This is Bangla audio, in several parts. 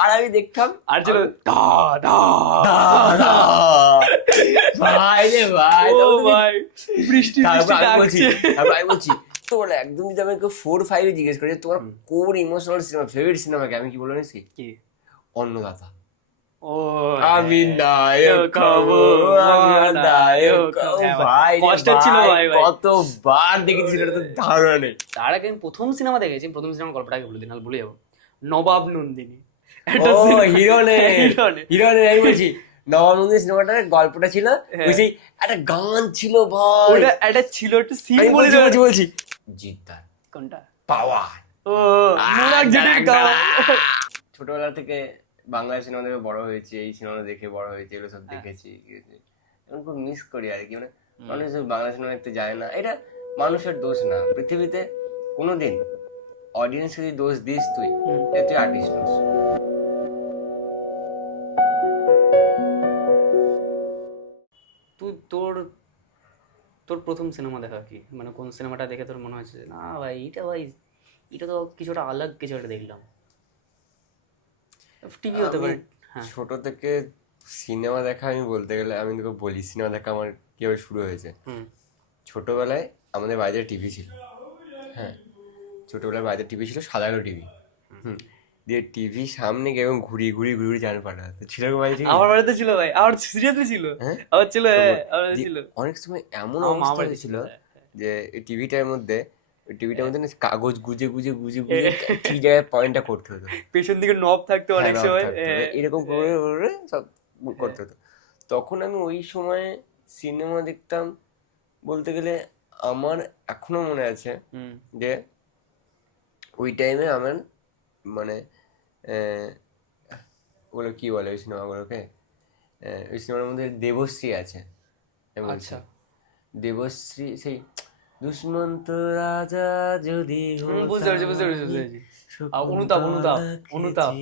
আর আমি দেখতাম আর ছিল ভাই রে ভাই, ও ভাই বৃষ্টি তারপর বৃষ্টি আমি বলছি ডাকছে। তোমার একদম যদি আমাকে 4-5 জিজ্ঞেস করে তোমার core emotional cinema favourite cinema কি, আমি কি বলবো জানিস কি? অন্নদাতা। ও আমি নায়ক হবো, আমি নায়ক হবো। ভাই রে কষ্টের ছিল ভাই ভাই। কতবার দেখেছি সেটা তো ধারণা নেই। তার আগে আমি প্রথম সিনেমা দেখেছি, প্রথম সিনেমা গল্পটা আগে বলে দিন, ভুলে যাবো। নবাব নন্দিনী। ও হিরোনের আমি বলছি নবাব নন্দিনী সিনেমাটার গল্পটা ছিল ওই সেই একটা গান ছিল ভাই, ওটা একটা ছিল, একটা সিন আমি বলে বলছি জিদ্দার কোনটা? পাওয়ার। ও মোনাক জেটের গান। ছোটবেলা থেকে বাংলা সিনেমা দেখে বড় হয়েছে, এই সিনেমা দেখে বড় হয়েছে, এগুলো সব দেখেছি। আমি খুব মিস করি আর কি, মানে মানুষ বাংলা সিনেমা দেখতে যায় না, এটা মানুষের দোষ না। পৃথিবীতে কোনোদিন অডিয়েন্সকে যদি দোষ দিস তুই আর্টিস্ট নোস। তুই তোর তোর প্রথম সিনেমা দেখা কি, মানে কোন সিনেমাটা দেখে তোর মনে হয়েছে না ভাই এটা তো কিছুটা আলাগ কিছু একটা দেখলাম? টিভি হতে পারে। হ্যাঁ ছোট থেকে সিনেমা দেখা, আমি বলতে গেলে আমি তোকে বলি সিনেমা দেখা আমার কিভাবে শুরু হয়েছে। ছোটবেলায় আমাদের বাড়িতে টিভি ছিল, হ্যাঁ ছোটবেলায় বাড়িতে টিভি ছিল, সাদা কালো টিভি। দিয়ে টিভি সামনে গিয়ে এবং ঘুরি ঘুরি ঘুরি ঘুরি জান পাটা ছিল বাড়িতে। আমার বাড়িতে ছিল ভাই, আমার সিরিয়াসলি ছিল। হ্যাঁ আমার ছিল, আমার ছিল। অনেক সময় এমন আমার মা অবস্থা বাড়িতে হয়েছিল ছিল। যে টিভিটার মধ্যে না কাগজ গুজে গুজে গুজে গুজে ঠিক জায়গায় পয়েন্টটা করতে হতো। পেছন দিকে নব থাকতো অনেক সময়, এরকম করে করে সব করতে হতো। তখন আমি ওই সময় সিনেমা দেখতাম বলতে গেলে আমার এখনো মনে আছে যে ওই টাইমে আমার মানে ওগুলো কি বলে ওই সিনেমাগুলোকে, ওই সিনেমার মধ্যে দেবশ্রী আছে। আচ্ছা দেবশ্রী সেই দুষ্মন্ত রাজা যদি বুঝতে পারছি বুঝতে পারছি বুঝতে পারছি। অনুতাপ অনুতাপ অনুতাপ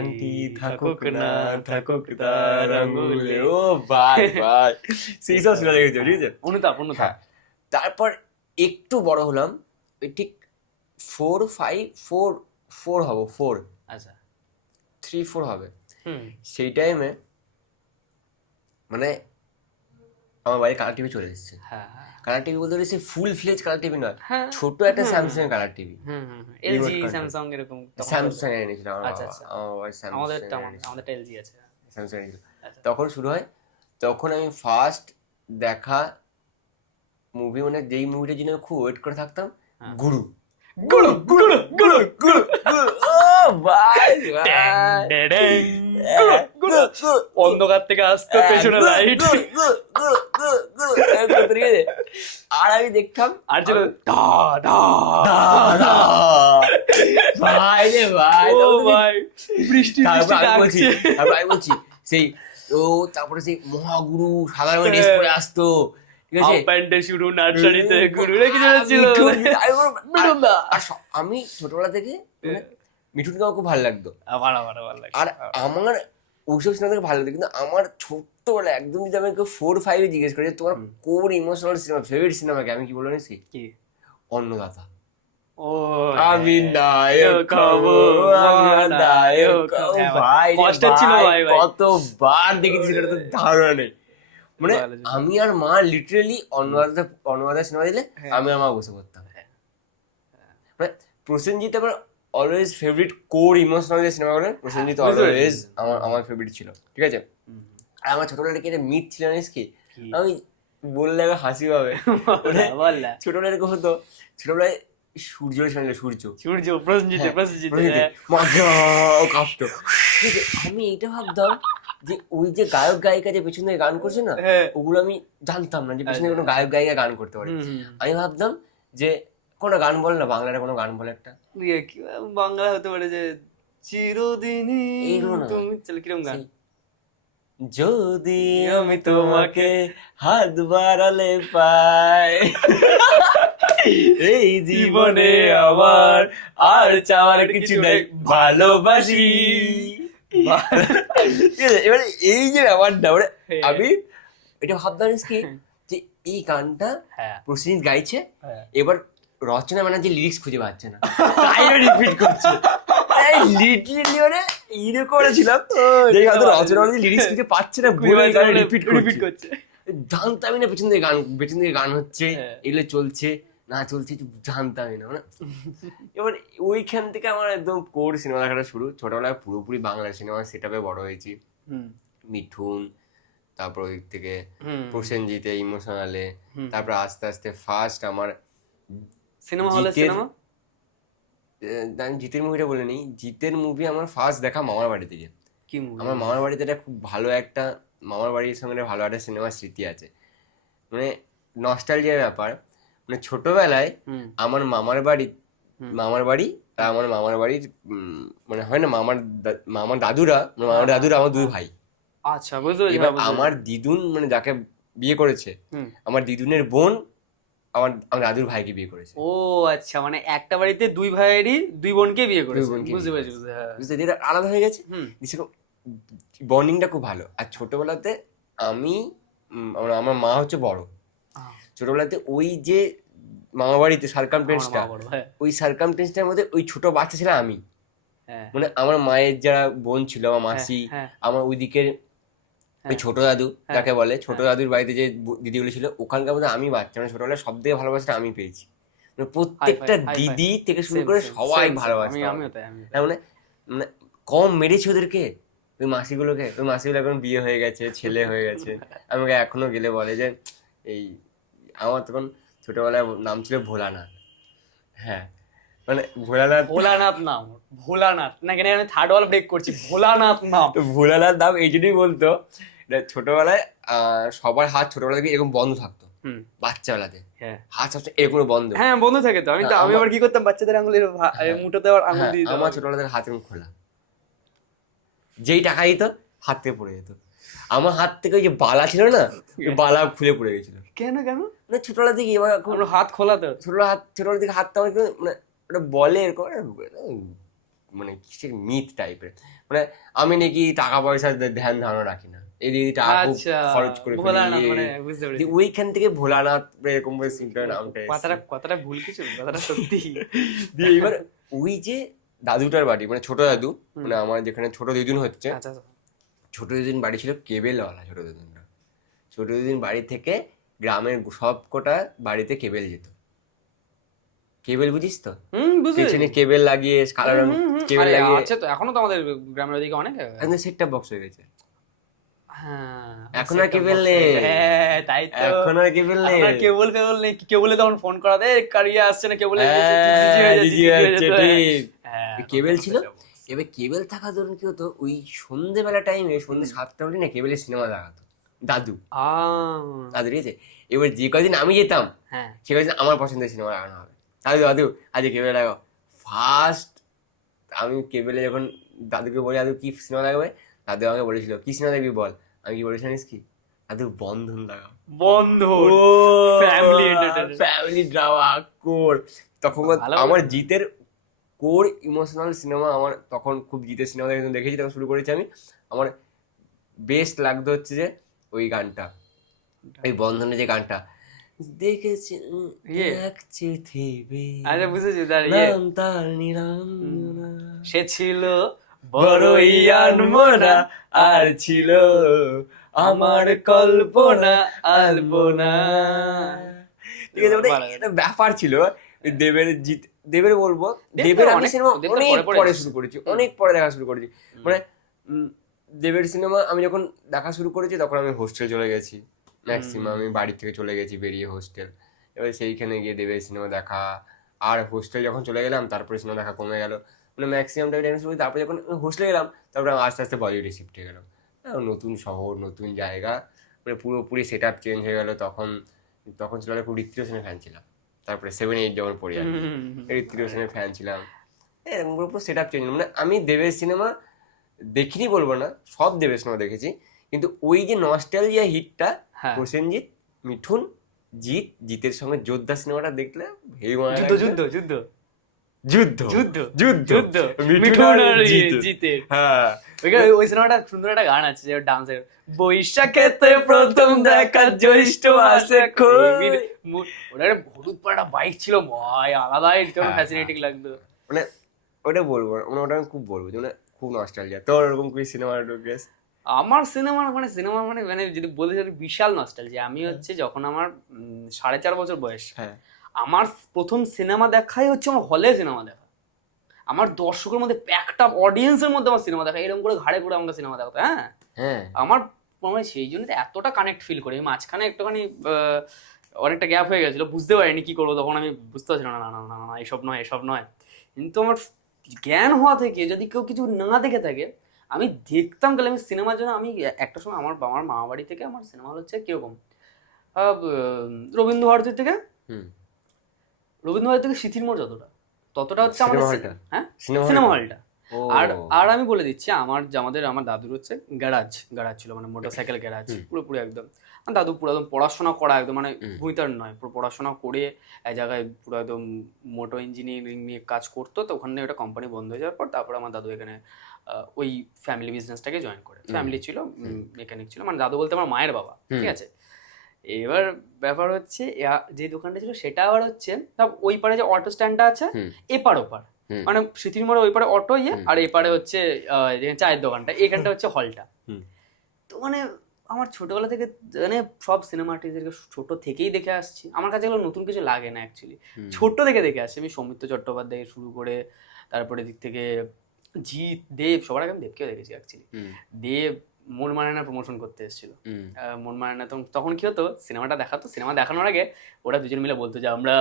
আংটি থাকুক না থাকুক তার আঙ্গুলে। ও ভাই ভাই সেই সব সিনেমা দেখেছো, ঠিক আছে? অনুতাপ অনুতাপ। তারপর একটু বড় হলাম, ওই ঠিক 4 হবো, 4 আচ্ছা 3-4 হবে। সেই টাইমে মানে আমার বাড়ি কালার টিভি চলে এসেছে। কালার টিভি বলতে গেলে ফুল ফ্লেজ কালার টিভি নয়, ছোট একটা Samsung colour TV, LG Samsung এরকম। স্যামসাং এনেছিল আচ্ছা আচ্ছা আমাদেরটা এলজি আছে, স্যামসাং এনেছিল। তখন শুরু হয়, তখন আমি ফার্স্ট দেখা মুভি, মানে যেই মুভিটার জন্য খুব ওয়েট করে থাকতাম, গুরু। গুরু গুরু গুরু গুরু ও ভাই অন্ধকার থেকে আসতো পেছনে লাইট, আর আমি দেখতাম আর ছিল ভাই রে ভাই। ও ভাই বৃষ্টি বৃষ্টি ডাকছে। তারপর আমি বলছি সেই ও, তারপরে সেই মহাগুরু সাদা রঙের ড্রেস পরে আসতো, ঠিক আছে? প্যান্টে শুরু নার্সারিতে গুরু রেখে ছিল। আমি ছোটবেলা থেকে মিঠুনকে আমার খুব ভালো লাগতো, আমার ভালো লাগে। আর আমার ওইসব সিনেমা থেকে ভালো লাগতো। কিন্তু আমার ছোট্টবেলা একদম যদি আমাকে 4-5 জিজ্ঞেস করে তোমার core emotional cinema favourite cinema কি, আমি কি বলবো জানিস কি? অন্নদাতা। ও আমি নায়ক হবো, আমি নায়ক হবো। ভাই কষ্টের ছিল ভাই ভাই। কতবার দেখেছি সেটা তো ধারণা নেই। মানে আমি আর মা লিটারালি অনুবাদা সিনেমা দিলে আমি আর মা বসে পড়তাম। মানে প্রসেনজিৎ আমার অলওয়েজ ফেভারিট, কোর ইমোশনাল যে সিনেমাগুলো প্রসেনজিৎ অলওয়েজ আমার ফেভারিট ছিল, ঠিক আছে? আর আমার ছোটবেলা থেকে একটা মিথ ছিল জানিস কি, আমি বললে আগে হাসি পাবে। ছোটবেলায় এরকম হতো, ছোটবেলায় সূর্য প্রসেনজিৎ কাঁপতো। আমি এইটা ভাবতাম যে ওই যে গায়ক গায়িকা যে পেছনে গান করছে না, ওগুলো আমি জানতাম না যে পেছনে কোনো গায়ক গায়িকা গান করতে পারে। আমি ভাবতাম যে কোনো গান বলে না, বাংলাটা কোনো গান বলে একটা, বাংলা হতে পারে যে চিরদিনই তুমি, কিরকম গান? যদি আমি তোমাকে হাত বাড়ালে পাই এই জীবনে আমার আর চাওয়ার কিছু নেই, ভালোবাসি। এবারে এই যে ব্যাপারটা, মানে আমি এটা ভাবতাম কি যে এই গানটা প্রসেনজিৎ গাইছে, এবার রচনা ব্যানার্জি লিরিক্স খুঁজে পাচ্ছে না, তাই রিপিট করছে। লিটারালি মানে ইরে করেছিলাম যে হয়তো রচনা লিরিক্স কিছু পাচ্ছে না, বলে গান রিপিট করছে। জানতামই না পেছন থেকে গান হচ্ছে, এগুলো চলছে না চলছে জানতামই না মানে। এবার ওইখান থেকে আমার একদম কোর সিনেমা দেখাটা শুরু। ছোটবেলায় পুরোপুরি বাংলা সিনেমা সেটআপে বড় হয়েছি। মিঠুন, তারপর ওই থেকে প্রসেনজিতে, ইমোশনালে, তারপর আস্তে আস্তে ফার্স্ট আমার সিনেমা হলে সিনেমা আমি জিতের মুভিটা বলে নিই। জিতের মুভি আমার ফার্স্ট দেখা মামার বাড়িতে গিয়ে। কি মুভি? আমার মামার বাড়িতে একটা খুব ভালো একটা, মামার বাড়ির সঙ্গে ভালো একটা সিনেমার স্মৃতি আছে, মানে নস্টালজিয়ার ব্যাপার। মানে ছোটবেলায় আমার মামার বাড়ি আর আমার মামার বাড়ির মানে হয় না মামার দাদুরা আমার দুই ভাই। আচ্ছা, বুঝতে পেরেছি। এবার আমার দিদুন মানে যাকে বিয়ে করেছে, আমার দিদুনের বোন আমার দাদুর ভাইকে বিয়ে করেছে। ও আচ্ছা, মানে একটা বাড়িতে দুই ভাইয়েরই দুই বোনকে বিয়ে করেছে। বুঝতে পেরেছি। বুঝতে যেটা আলাদা হয়ে গেছে, বন্ডিংটা খুব ভালো। আর ছোটবেলাতে আমি আমার মা হচ্ছে বড়, ছোটবেলাতে ওই যে মামা বাড়িতে সার্কামটেন্সটা, ওই সার্কামটেন্সটার মধ্যে ওই ছোট বাচ্চা ছিল আমি। মানে আমার মায়ের যারা বোন ছিল, আমার মাসি, আমার ওই দিকের ওই ছোট দাদু যাকে বলে, ছোট দাদুর বাড়িতে যে দিদিগুলো ছিল, ওখানকার মধ্যে আমি বাচ্চা, মানে ছোটবেলায় সব থেকে ভালোবাসাটা আমি পেয়েছি। মানে প্রত্যেকটা দিদি থেকে শুরু করে সবাই ভালোবাসে। মানে মানে কম মেরেছি ওদেরকে, ওই মাসিগুলোকে। ওই মাসিগুলো এখন বিয়ে হয়ে গেছে, ছেলে হয়ে গেছে। আমাকে এখনো গেলে বলে যে এই, আমার তখন ছোটবেলায় নাম ছিল ভোলানাথ। হ্যাঁ, মানে ভোলানাথ নাম, ভোলানাথ না কেন আমি থার্ড ওয়াল ব্রেক করছি। ভোলানাথ নাম এই জন্যই বলতো, ছোটবেলায় সবার হাত ছোটবেলা থেকে এরকম বন্ধ থাকতো, বাচ্চাবেলাতে হাত সবসময় এরকম বন্ধ। হ্যাঁ, বন্ধ থাকে তো। আমি আবার কি করতাম, বাচ্চাদের আঙুলের মুঠোতে আবার আঙুল দিয়ে দিতাম। আমার ছোটবেলা থেকে হাত এরকম খোলা, যেই টাকা দিত হাত থেকে পড়ে যেত। আমার হাত থেকে ওই যে বালা ছিল না, বালা খুলে পড়ে গেছিল। কেন মানে ছোটবেলা থেকে এবার হাত খোলা তো, ছোটবেলা থেকে হাতটা আমার মানে ওটা বলে এরকম মানে কিসের মিথ টাইপের। মানে আমি নাকি টাকা পয়সা ধ্যান ধারণা রাখি না, এই দিদি টাকা খরচ করে ফেলি, ওইখান থেকে ভোলানাথ এরকম নামটা। কথাটা ভুল কিছু, কথাটা সত্যি। দিয়ে এবার ওই যে দাদুটার বাড়ি, মানে ছোট দাদু, মানে আমার যেখানে ছোট দিদুন হচ্ছে, ছোট দিদুন বাড়ি ছিল কেবেলওয়ালা। ছোট দিদুন বাড়ি থেকে গ্রামের সব কটা বাড়িতে কেবেল যেত। কেবেল বুঝিস তো? পেছনে কেবেল লাগিয়ে কালো রং কেবেল লাগিয়ে আছে তো, এখনো তো আমাদের গ্রামের ওদিকে অনেক সেটআপ বক্স হয়ে গেছে। হ্যাঁ, এখন আর কেবেল নেই। তাই তো, এখন আর কেবেল নেই, কেবল নেই। কেবলে তখন ফোন করা দেয়, কারিয়া আসছে না, কেবলে কেবেল ছিল। এবার কেবেল থাকা ধরুন কি হতো, ওই সন্ধ্যেবেলা টাইমে, সন্ধ্যে 7টা হলে না কেবেলের সিনেমা দেখাতো দাদু। ঠিক আছে, এবার যে কদিন আমি যেতাম সে কদিন আমার পছন্দের সিনেমা লাগানো হবে। দাদু আজকে কেবেল লাগাও। ফার্স্ট আমি কেবেলে যখন দাদুকে বলি দাদু কি সিনেমা লাগাবে, দাদু আমাকে বলেছিল কি সিনেমা দেখবি বল। আমি কি বলেছি জানিস কি, দাদু বন্ধন লাগাও। বন্ধন, ফ্যামিলি ড্রামা কোর। তখন আমার জিতের কোর ইমোশনাল সিনেমা, আমার তখন খুব জিতের সিনেমা দেখেছি, তখন শুরু করেছি আমি। আমার বেস্ট লাগতো হচ্ছে যে ওই গানটা, ওই বন্ধনের যে গানটা, দেখেছি সে ছিল বড়ই আনমনা, আর ছিল আমার কল্পনা আলপনা। ঠিক আছে, একটা ব্যাপার ছিল দেবের বলবো, দেবের আমি সিনেমা অনেক পরে শুরু করেছি, অনেক পরে দেখা শুরু করেছি। মানে দেবের সিনেমা আমি যখন দেখা শুরু করেছি তখন আমি হোস্টেল চলে গেছি, ম্যাক্সিমাম আমি বাড়ি থেকে চলে গেছি বেরিয়ে হোস্টেল। এবার সেইখানে গিয়ে দেবের সিনেমা দেখা, আর হোস্টেল যখন চলে গেলাম তারপরে সিনেমা দেখা কমে গেল। মানে ম্যাক্সিমাম টাইম তারপরে যখন হোস্টেলে গেলাম তারপরে আস্তে আস্তে বলিউডে শিফট হয়ে গেলাম। নতুন শহর, নতুন জায়গা, মানে পুরোপুরি সেট আপ চেঞ্জ হয়ে গেল। তখন ছিল খুব ঋত্বিক রোশনের ফ্যান ছিলাম। তারপরে 7-8 যখন পড়ি আর ঋত্বিক রোশনের ফ্যান ছিলাম, এরকম পুরো সেট আপ চেঞ্জ। মানে আমি দেবের সিনেমা দেখিনি বলবো না, সব দেবের সিনেমা দেখেছি, কিন্তু ওই যে নস্টালজিয়া হিটটা প্রসেনজিৎ, মিঠুন, জিতের সঙ্গে যোদ্ধা সিনেমাটা দেখলে ওই সিনেমাটা সুন্দর একটা গান আছে যে ডান্সের, বৈশাখেতে প্রথম দেখা জ্যৈষ্ঠ মাসে ওটা হলুদ পাড়া বাইক ছিল ভাই, আলাদাই ফ্যাসিনেটিং লাগতো। মানে ওটা বলবো না, ওটা আমি খুব বলবো যে মানে খুব নস্টালজিয়া। তোর ওরকম কি সিনেমা গেস? আমার সিনেমা মানে যদি বলতে চাই বিশাল নস্টালজিয়া। আমি হচ্ছে যখন আমার 4.5 বছর বয়স, হ্যাঁ আমার প্রথম সিনেমা দেখাই হচ্ছে আমার হলে সিনেমা দেখা। আমার দর্শকের মধ্যে প্যাকড আপ অডিয়েন্সের মধ্যে আমার সিনেমা দেখা, এরকম করে ঘাড়ে ঘুরে আমাকে সিনেমা দেখাতো। হ্যাঁ হ্যাঁ আমার মানে সেই জন্য তো এতটা কানেক্ট ফিল করি। মাঝখানে একটুখানি অনেকটা গ্যাপ হয়ে গেছিলো, বুঝতে পারিনি কি করবো, তখন আমি বুঝতে পারছিলাম না না না না না এসব নয়। কিন্তু আমার জ্ঞান হওয়া থেকে যদি কেউ কিছু না দেখে থাকে, আমি দেখতাম গেলে আমি সিনেমার জন্য। আমি একটা সময় আমার মামা বাড়ি থেকে আমার সিনেমা হল হচ্ছে কিরকম, রবীন্দ্র ভারতী থেকে, হুম রবীন্দ্র ভারতী থেকে সিথির মোড় যতটা, ততটা হচ্ছে আমাদের সিনেমা হলটা? হ্যাঁ সিনেমা সিনেমা হলটা? হলটা। ও আর আর আমি বলে দিচ্ছি, আমার দাদুর হচ্ছে গ্যারাজ ছিল, মানে মোটরসাইকেল গ্যারাজ পুরোপুরি একদম। আমার দাদু পুরো একদম পড়াশোনা করা, একদম মানে ভুঁইতার নয়, পুরো পড়াশোনা করে এক জায়গায় পুরো একদম মোটর ইঞ্জিনিয়ারিং নিয়ে কাজ করতো। তো ওখানে ওটা কোম্পানি বন্ধ হয়ে যাওয়ার পর তারপর আমার দাদু এখানে ওই ফ্যামিলি বিজনেসটাকে জয়েন করে। ফ্যামিলি ছিল, মেকানিক ছিল, মানে দাদু বলতে আমার মায়ের বাবা, ঠিক আছে। এবার ব্যাপার হচ্ছে যে দোকানটা ছিল সেটা আবার হচ্ছে ওই পারে যে অটো স্ট্যান্ডটা আছে, এপার ওপার, মানে স্মৃতির মোড়ে ওই পারে অটো আর এপারে হচ্ছে চায়ের দোকানটা, এখানটা হচ্ছে হলটা। তো মানে আমার ছোটবেলা থেকে মানে সব সিনেমা আর্টিস্টদেরকে ছোট থেকেই দেখে আসছি, আমার কাছে এগুলো নতুন কিছু লাগে না অ্যাকচুয়ালি। ছোট থেকে দেখে আসছি আমি, সৌমিত্র চট্টোপাধ্যায় শুরু করে, তারপরে দিক থেকে জিৎ, দেব, সবার আগে আমি দেবকেও দেখেছি অ্যাকচুয়ালি। দেব মন মানে না প্রমোশন করতে এসেছিল, মন মানে না। তখন কি হতো, সিনেমাটা দেখাতো, সিনেমা দেখানোর আগে ওরা দুজন মিলে বলতো যে আমরা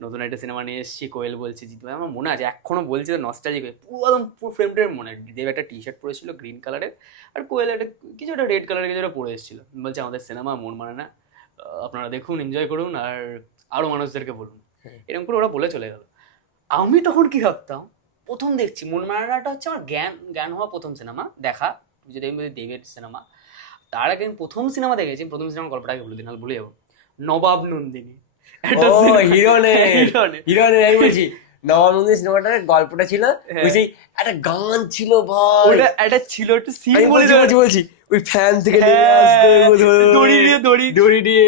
নতুন একটা সিনেমা নিয়ে এসেছি। কোয়েল বলছে, জিৎ ভাই, আমার মনে আছে এখনো বলছে, নস্টালজিক পুরো একদম পুরো ফ্রেম ট্রেম মনে। দেব একটা টি শার্ট পরেছিল গ্রিন কালারের, আর কোয়েল একটা কিছু একটা রেড কালারের কিছু একটা পরে এসেছিল। বলছে আমাদের সিনেমা মন মানে না, আপনারা দেখুন, এনজয় করুন, আর আরও মানুষদেরকে বলুন। এরকম করে ওরা বলে চলে গেল। আমি তখন কি ভাবতাম, প্রথম দেখছি মন মারানাটা হচ্ছে আমার জ্ঞান হওয়া প্রথম সিনেমা দেখা, যদি আমি বলি দেবের সিনেমা। তার আগে আমি প্রথম সিনেমা দেখেছি, প্রথম সিনেমার গল্পটাকে বলে দিন, আমি ভুলে যাবো। নবাব নন্দিনী। হিরোনের আমি বলছি, নবাব নন্দিনী সিনেমাটার গল্পটা ছিল ওই সেই একটা গান ছিল ভাই, ওটা একটা ছিল, একটু সিন বলছি ওই ফ্যান থেকে নেমে আসতে দড়ি দিয়ে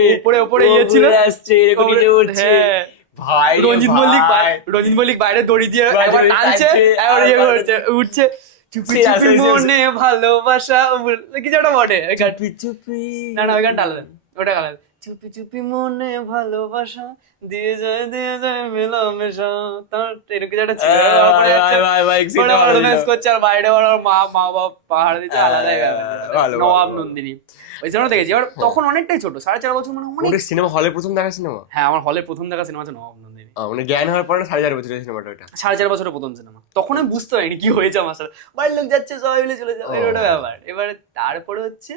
উপরে ইয়ে ছিল, আসছে এরকম কিছু উঠছে ভাই। রঞ্জিত মল্লিক বাইরে দড়ি দিয়ে একবার টানছে, একবার ইয়ে করছে, উঠছে, চুপি চুপি মনে ভালোবাসা কিছু একটা বটে, চুপি চুপি, না ওই গানটা আলাদা, ওটা আলাদা। চুপি চুপি মনে ভালোবাসা দিয়ে যায় মেলামেশা, তার এরকম কিছু একটা ছিল। করছে আর বাইরে মা বাবা পাহাড় দিতে, আলাদাই ব্যাপার। নবাব নন্দিনী ওই সিনেমা দেখেছি। এবার তখন অনেকটাই ছোট, 4.5 বছর, মানে অনেক। সিনেমা হলে প্রথম দেখা সিনেমা? হ্যাঁ, আমার হলে প্রথম দেখা সিনেমা হচ্ছে নবাব নন্দিনী। মানে জ্ঞান হওয়ার পরে 4.5 বছরের সিনেমাটা, ওটা 4.5 বছরের প্রথম সিনেমা। তখন আমি বুঝতে পারিনি কি হয়েছে আমার সাথে, বাড়ির লোক যাচ্ছে সবাই মিলে চলে যাবে, এটা ব্যাপার। এবারে তারপরে হচ্ছে,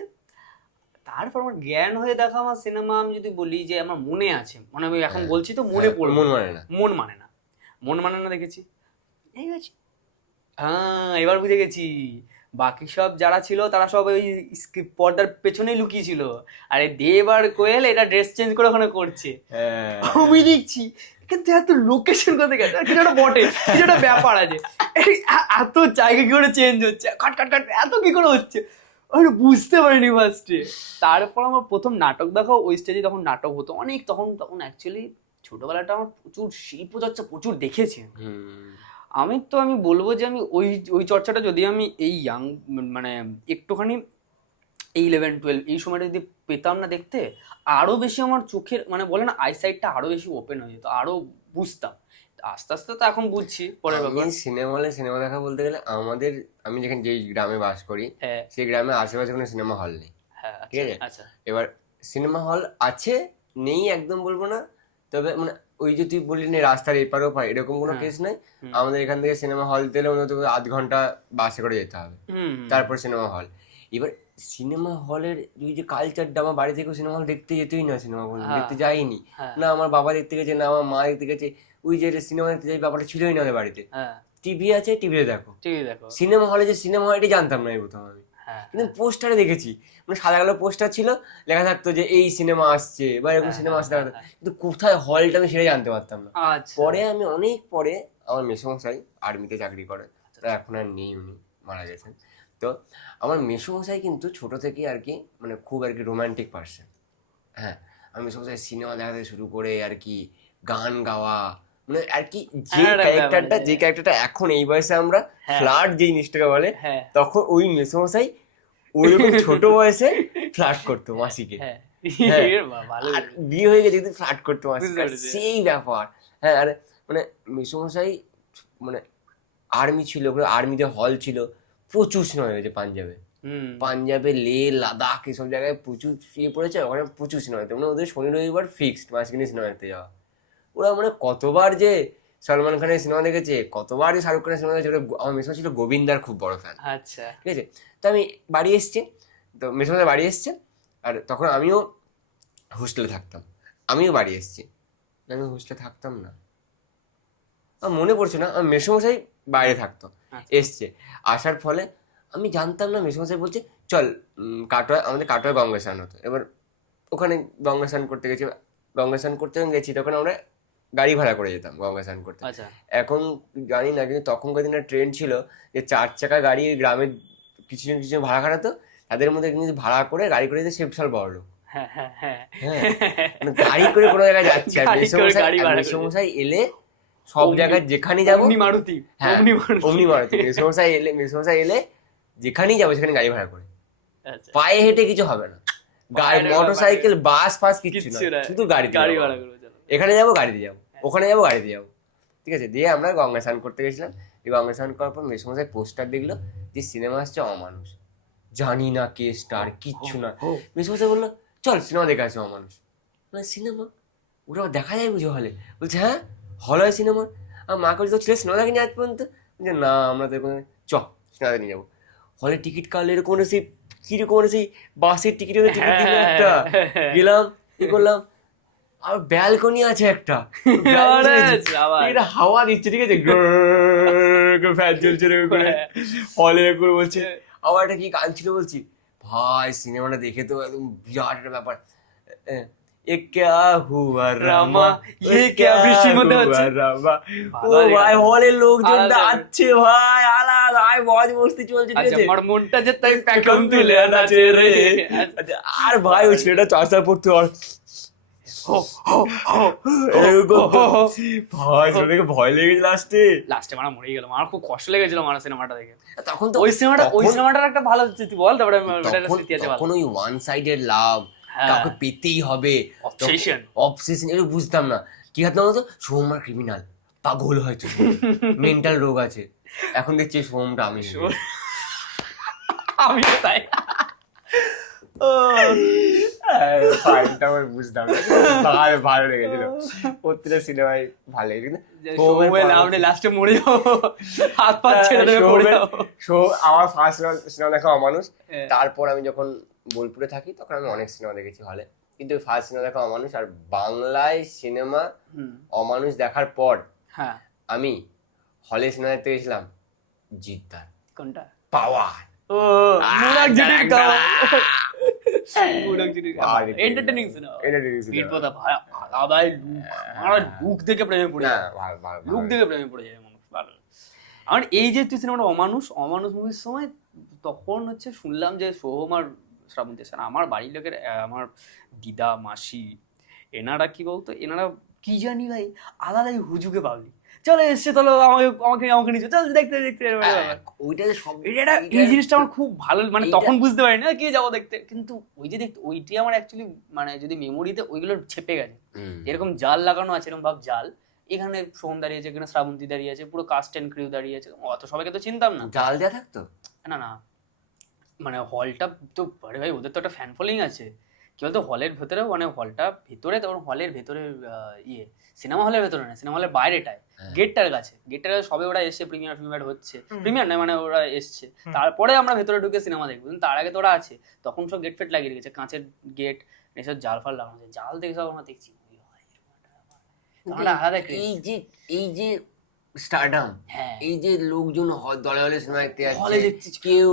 তারপর আমার জ্ঞান হয়ে দেখা আমার সিনেমা, আমি যদি বলি যে আমার মনে আছে, মানে আমি এখন বলছি তো মনে পড়বে, মন মানে না দেখেছি, ঠিক আছে। হ্যাঁ, এবার বুঝে গেছি। বাকি সব যারা ছিল তারা সব ওই পর্দার পেছনেই লুকিয়েছিল, আর এই দেব আর কোয়েল এটা ড্রেস চেঞ্জ করে ওখানে করছে। আমি দেখছি কিন্তু এত লোকেশন কোথায় গেছে, কিছু একটা বটে, কিছু একটা ব্যাপার আছে, এত জায়গা কি করে চেঞ্জ হচ্ছে, কাট এত কি করে হচ্ছে, আমি বুঝতে পারিনি ফার্স্টে। তারপর আমার প্রথম নাটক দেখা ওই স্টেজে, তখন নাটক হতো অনেক, তখন অ্যাকচুয়ালি ছোটবেলাটা আমার প্রচুর শিল্প চর্চা প্রচুর দেখেছি আমি বলবো যে আমি ওই চর্চাটা যদি আমি এই মানে একটুখানি এই 11-12 এই সময়টা যদি পেতাম না দেখতে, আরো বেশি আমার চোখের মানে বলে না আইসাইটটা আরো বেশি ওপেন হয়ে যেত, আরো বুঝতাম। আস্তে আস্তে তো এখন বুঝছি পরের ব্যাপার। সিনেমা হলে সিনেমা দেখা বলতে গেলে আমি যেখানে যেই গ্রামে বাস করি, সেই গ্রামে আশেপাশে কোনো সিনেমা হল নেই, ঠিক আছে। আচ্ছা, এবার সিনেমা হল আছে নেই একদম বলবো না, তবে মানে ওই যে তুই বললি না রাস্তার এপার ওপার এরকম কোনো কেস নাই। আমাদের এখান থেকে সিনেমা হল তেলে মনে হতো 1/2 ঘন্টা বাসে করে যেতে হবে, তারপর সিনেমা হল। এবার সিনেমা হলের ওই যে কালচারটা, আমার বাড়ি থেকেও সিনেমা হল দেখতে যেতেই না, সিনেমা হল দেখতে যাইনি না, আমার বাবা দেখতে গেছে না আমার মা দেখতে গেছে, ওই যে সিনেমা দেখতে যাই ব্যাপারটা ছিলই না আমাদের বাড়িতে। টিভি আছে, টিভিতে দেখো। সিনেমা হলে যে সিনেমা হল এটি জানতাম না এই প্রথম আমি, কিন্তু পোস্টারে দেখেছি, মানে সাদা কালো পোস্টার ছিল, লেখা থাকতো যে এই সিনেমা আসছে বা এরকম সিনেমা আসতে, কিন্তু কোথায় হলটা আমি সেটা জানতে পারতাম না। পরে আমি অনেক পরে, আমার মেসোমশাই আর্মিতে চাকরি করে, তা এখন আর নেই, উনি মারা গেছেন। তো আমার মেসোমশাই কিন্তু ছোট থেকেই আর কি মানে খুব আর কি রোমান্টিক পার্সন। হ্যাঁ, আমি মেসোমশাই সিনেমা দেখাতে শুরু করে আর কি গান গাওয়া, মানে আর কি যে ক্যারেক্টারটা এখন এই বয়সে আমরা ফ্লার্ট যে জিনিসটাকে বলে, তখন ওই মেসোমশাই ওইরকম ছোট বয়সে ফ্লার্ট করতো মাসিকে। আর বিয়ে হয়ে গেছে কিন্তু ফ্লার্ট করতো মাসিকে, সেই ব্যাপার। হ্যাঁ, আর মানে মেসোমশাই মানে আর্মি ছিল, ওখানে আর্মিতে হল ছিল, প্রচুর সিনেমা হয়েছে পাঞ্জাবে লে লাদাখ এসব জায়গায় প্রচুর ইয়ে পড়েছে, ওখানে প্রচুর সিনেমা হয়েছে। মানে ওদের শনি রবিবার ফিক্সড মাঝখানে সিনেমা দেখতে যাওয়া। ওরা মানে কতবার যে সলমান খানের সিনেমা দেখেছে, কতবার যে শাহরুখ খানের সিনেমা দেখেছে। আমার মেসমা ছিল গোবিন্দার খুব বড় ফ্যান। আচ্ছা, ঠিক আছে। তো আমি বাড়ি এসছি, তো মেসমা বাড়ি এসছে, আর তখন আমিও হোস্টেলে থাকতাম। আমিও বাড়ি এসছি, আমি হোস্টেলে থাকতাম না, আমার মনে পড়ছে না। আমার মেসমশাই বাইরে থাকতো, এসছে। আসার ফলে আমি জানতাম না, মেসমশাই বলছে চল কাটোয়া, আমাদের কাটোয়া গঙ্গা স্নান হতো। এবার ওখানে গঙ্গা স্নান করতে গেছি, গঙ্গা স্নান করতে গেছি, তখন আমরা গাড়ি ভাড়া করে যেতাম গঙ্গা স্নান করতে। এখন জানি না, কিন্তু তখনকার দিনের ট্রেন্ড ছিল যে 4 চাকা গাড়ি গ্রামের কিছু কিছু ভাড়া খাটাতো, তাদের মধ্যে কিন্তু ভাড়া করে গাড়ি করে যেতে সে বিশাল বড় লোক। হ্যাঁ, গাড়ি করে কোনো জায়গায় যাচ্ছে, আর মেসমশাই এলে সব জায়গায় যেখানেই যাবো, মারুতি, অমনি মারুতি। মেসমশাই এলে যেখানেই যাবো সেখানে গাড়ি ভাড়া করে, পায়ে হেঁটে কিছু হবে না, মোটর সাইকেল বাস ফাস কিচ্ছু না, শুধু গাড়ি ভাড়া করে। এখানে যাবো গাড়ি দিয়ে যাবো, ওখানে যাবো গাড়ি দিয়ে যাবো। ঠিক আছে। দিয়ে আমরা গঙ্গা স্নান করতে গেছিলাম। এই গঙ্গা স্নান করার পর মেসমশাই পোস্টার দেখলো যে সিনেমা আসছে অমানুষ, জানি না কে স্টার, কিচ্ছু না। মেসমশাই বললো চল সিনেমা দেখে আসো অমানুষ। সিনেমা ওটা দেখা যায় বুঝে হলে? বলছে হ্যাঁ, হল হয় সিনেমা। আর মা বলছে তো ছেলে সিনেমা দেখেনি আজ পর্যন্ত? যে না, আমরা তো এরকম চ সিনেমা দেখে নিয়ে যাবো। হলে টিকিট কাটলে এরকম সেই কিরকম সেই বাসের টিকিট দিল একটা, গেলাম কি করলাম, আর ব্যালকনি আছে একটা, এটা হাওয়া দিচ্ছে, ঠিক আছে, ফ্যান চলছে হলে করে বলছে। আবার একটা কি গান ছিল বলছি, ভাই সিনেমাটা দেখে তো একদম বিরাট একটা ব্যাপার। এ ক্যা হুয়া রামা, এ ক্যা বৃষ্টির মধ্যে হচ্ছে রামা, ও ভাই হলের লোকজন নাচছে ভাই, আলাদা মজ মস্তি চলছে, ঠিক আছে। আমার মনটা যে তাই প্যাকম তুলে নাচে রে। আর ভাই ওই ছেলেটা চাষা পড়তে আর ভয় লেগে লাস্টে মানে মরে গেল। আমার খুব কষ্ট লেগেছিল আমার সিনেমাটা দেখে। তখন তো ওই সিনেমাটার একটা ভালো স্মৃতি বল, তারপরে তখন ওই ওয়ান সাইডেড লাভ, কাউকে পেতেই হবে, অবসেশন, এগুলো বুঝতাম না। কি হাত না বলতো, সোহমার ক্রিমিনাল, পাগল হয়তো, মেন্টাল রোগ আছে। এখন দেখছি সোহমটা আমি তাই বুঝতাম, ভালো লেগেছিল প্রত্যেকটা সিনেমায়, ভালো লেগেছিল। আমার ফার্স্ট সিনেমা দেখা অমানুষ। তারপর আমি যখন বোলপুরে থাকি তখন আমি অনেক সিনেমা দেখেছি হলে, কিন্তু ফার্স্ট সিনেমা দেখা অমানুষ। আর বাংলায় সিনেমা অমানুষ দেখার পর আমি হলে সিনেমা দেখতে গেছিলাম জিদ্দার। কোনটা? পাওয়ার। এন্টারটেইনিং সিনেমা, লুক দেখে প্রেমে পড়ে যায়, আমার এই যে তুই সিনেমাটা অমানুষ মুভির সময় তখন হচ্ছে শুনলাম যে সোহম আর শ্রাবন্তী, আমার বাড়ির লোকের, আমার দিদা মাসি, এনারা কি বলতো, এনারা কি জানি ভাই আলাদাই হুজুকে পাবলি, চলে এসছে, চলো আমাকে নিচে চল দেখতে দেখতে। এই জিনিসটা আমার খুব ভালো, মানে তখন বুঝতে পারি না কে যাবো দেখতে, কিন্তু ওই যে দেখতে ওইটাই আমার অ্যাকচুয়ালি মানে যদি মেমোরিতে ওইগুলো ছেপে গেছে, এরকম জাল লাগানো আছে, এরকম ভাব জাল, এখানে সোহম দাঁড়িয়েছে, এখানে শ্রাবন্তী দাঁড়িয়ে আছে, পুরো কাস্ট এন্ড ক্রিউ দাঁড়িয়ে আছে, অত সবাইকে তো চিনতাম না, জাল দেওয়া থাকতো না, মানে হলটা তো আরে ভাই ওদের তো একটা ফ্যান ফলোইং আছে। কি বলতো, হলের ভেতরে, মানে হলটা ভেতরে, তখন হলের ভেতরে সিনেমা হলের ভেতরে না, সিনেমা হলের বাইরেটায়, গেটটার কাছে সবে ওরা এসে প্রিমিয়ার হচ্ছে, প্রিমিয়ার নয় মানে ওরা এসছে, তারপরে আমরা ভেতরে ঢুকে সিনেমা দেখবো, কিন্তু তার আগে তো ওরা আছে, তখন সব গেট ফেট লাগিয়ে রেখেছে, কাঁচের গেট, এসব জাল ফাল লাগানো আছে, জাল দেখে সব আমরা দেখছি। এই যে স্টারডাম, এই যে লোকজন দলে দলে সিনেমা দেখতে যাচ্ছে, কেউ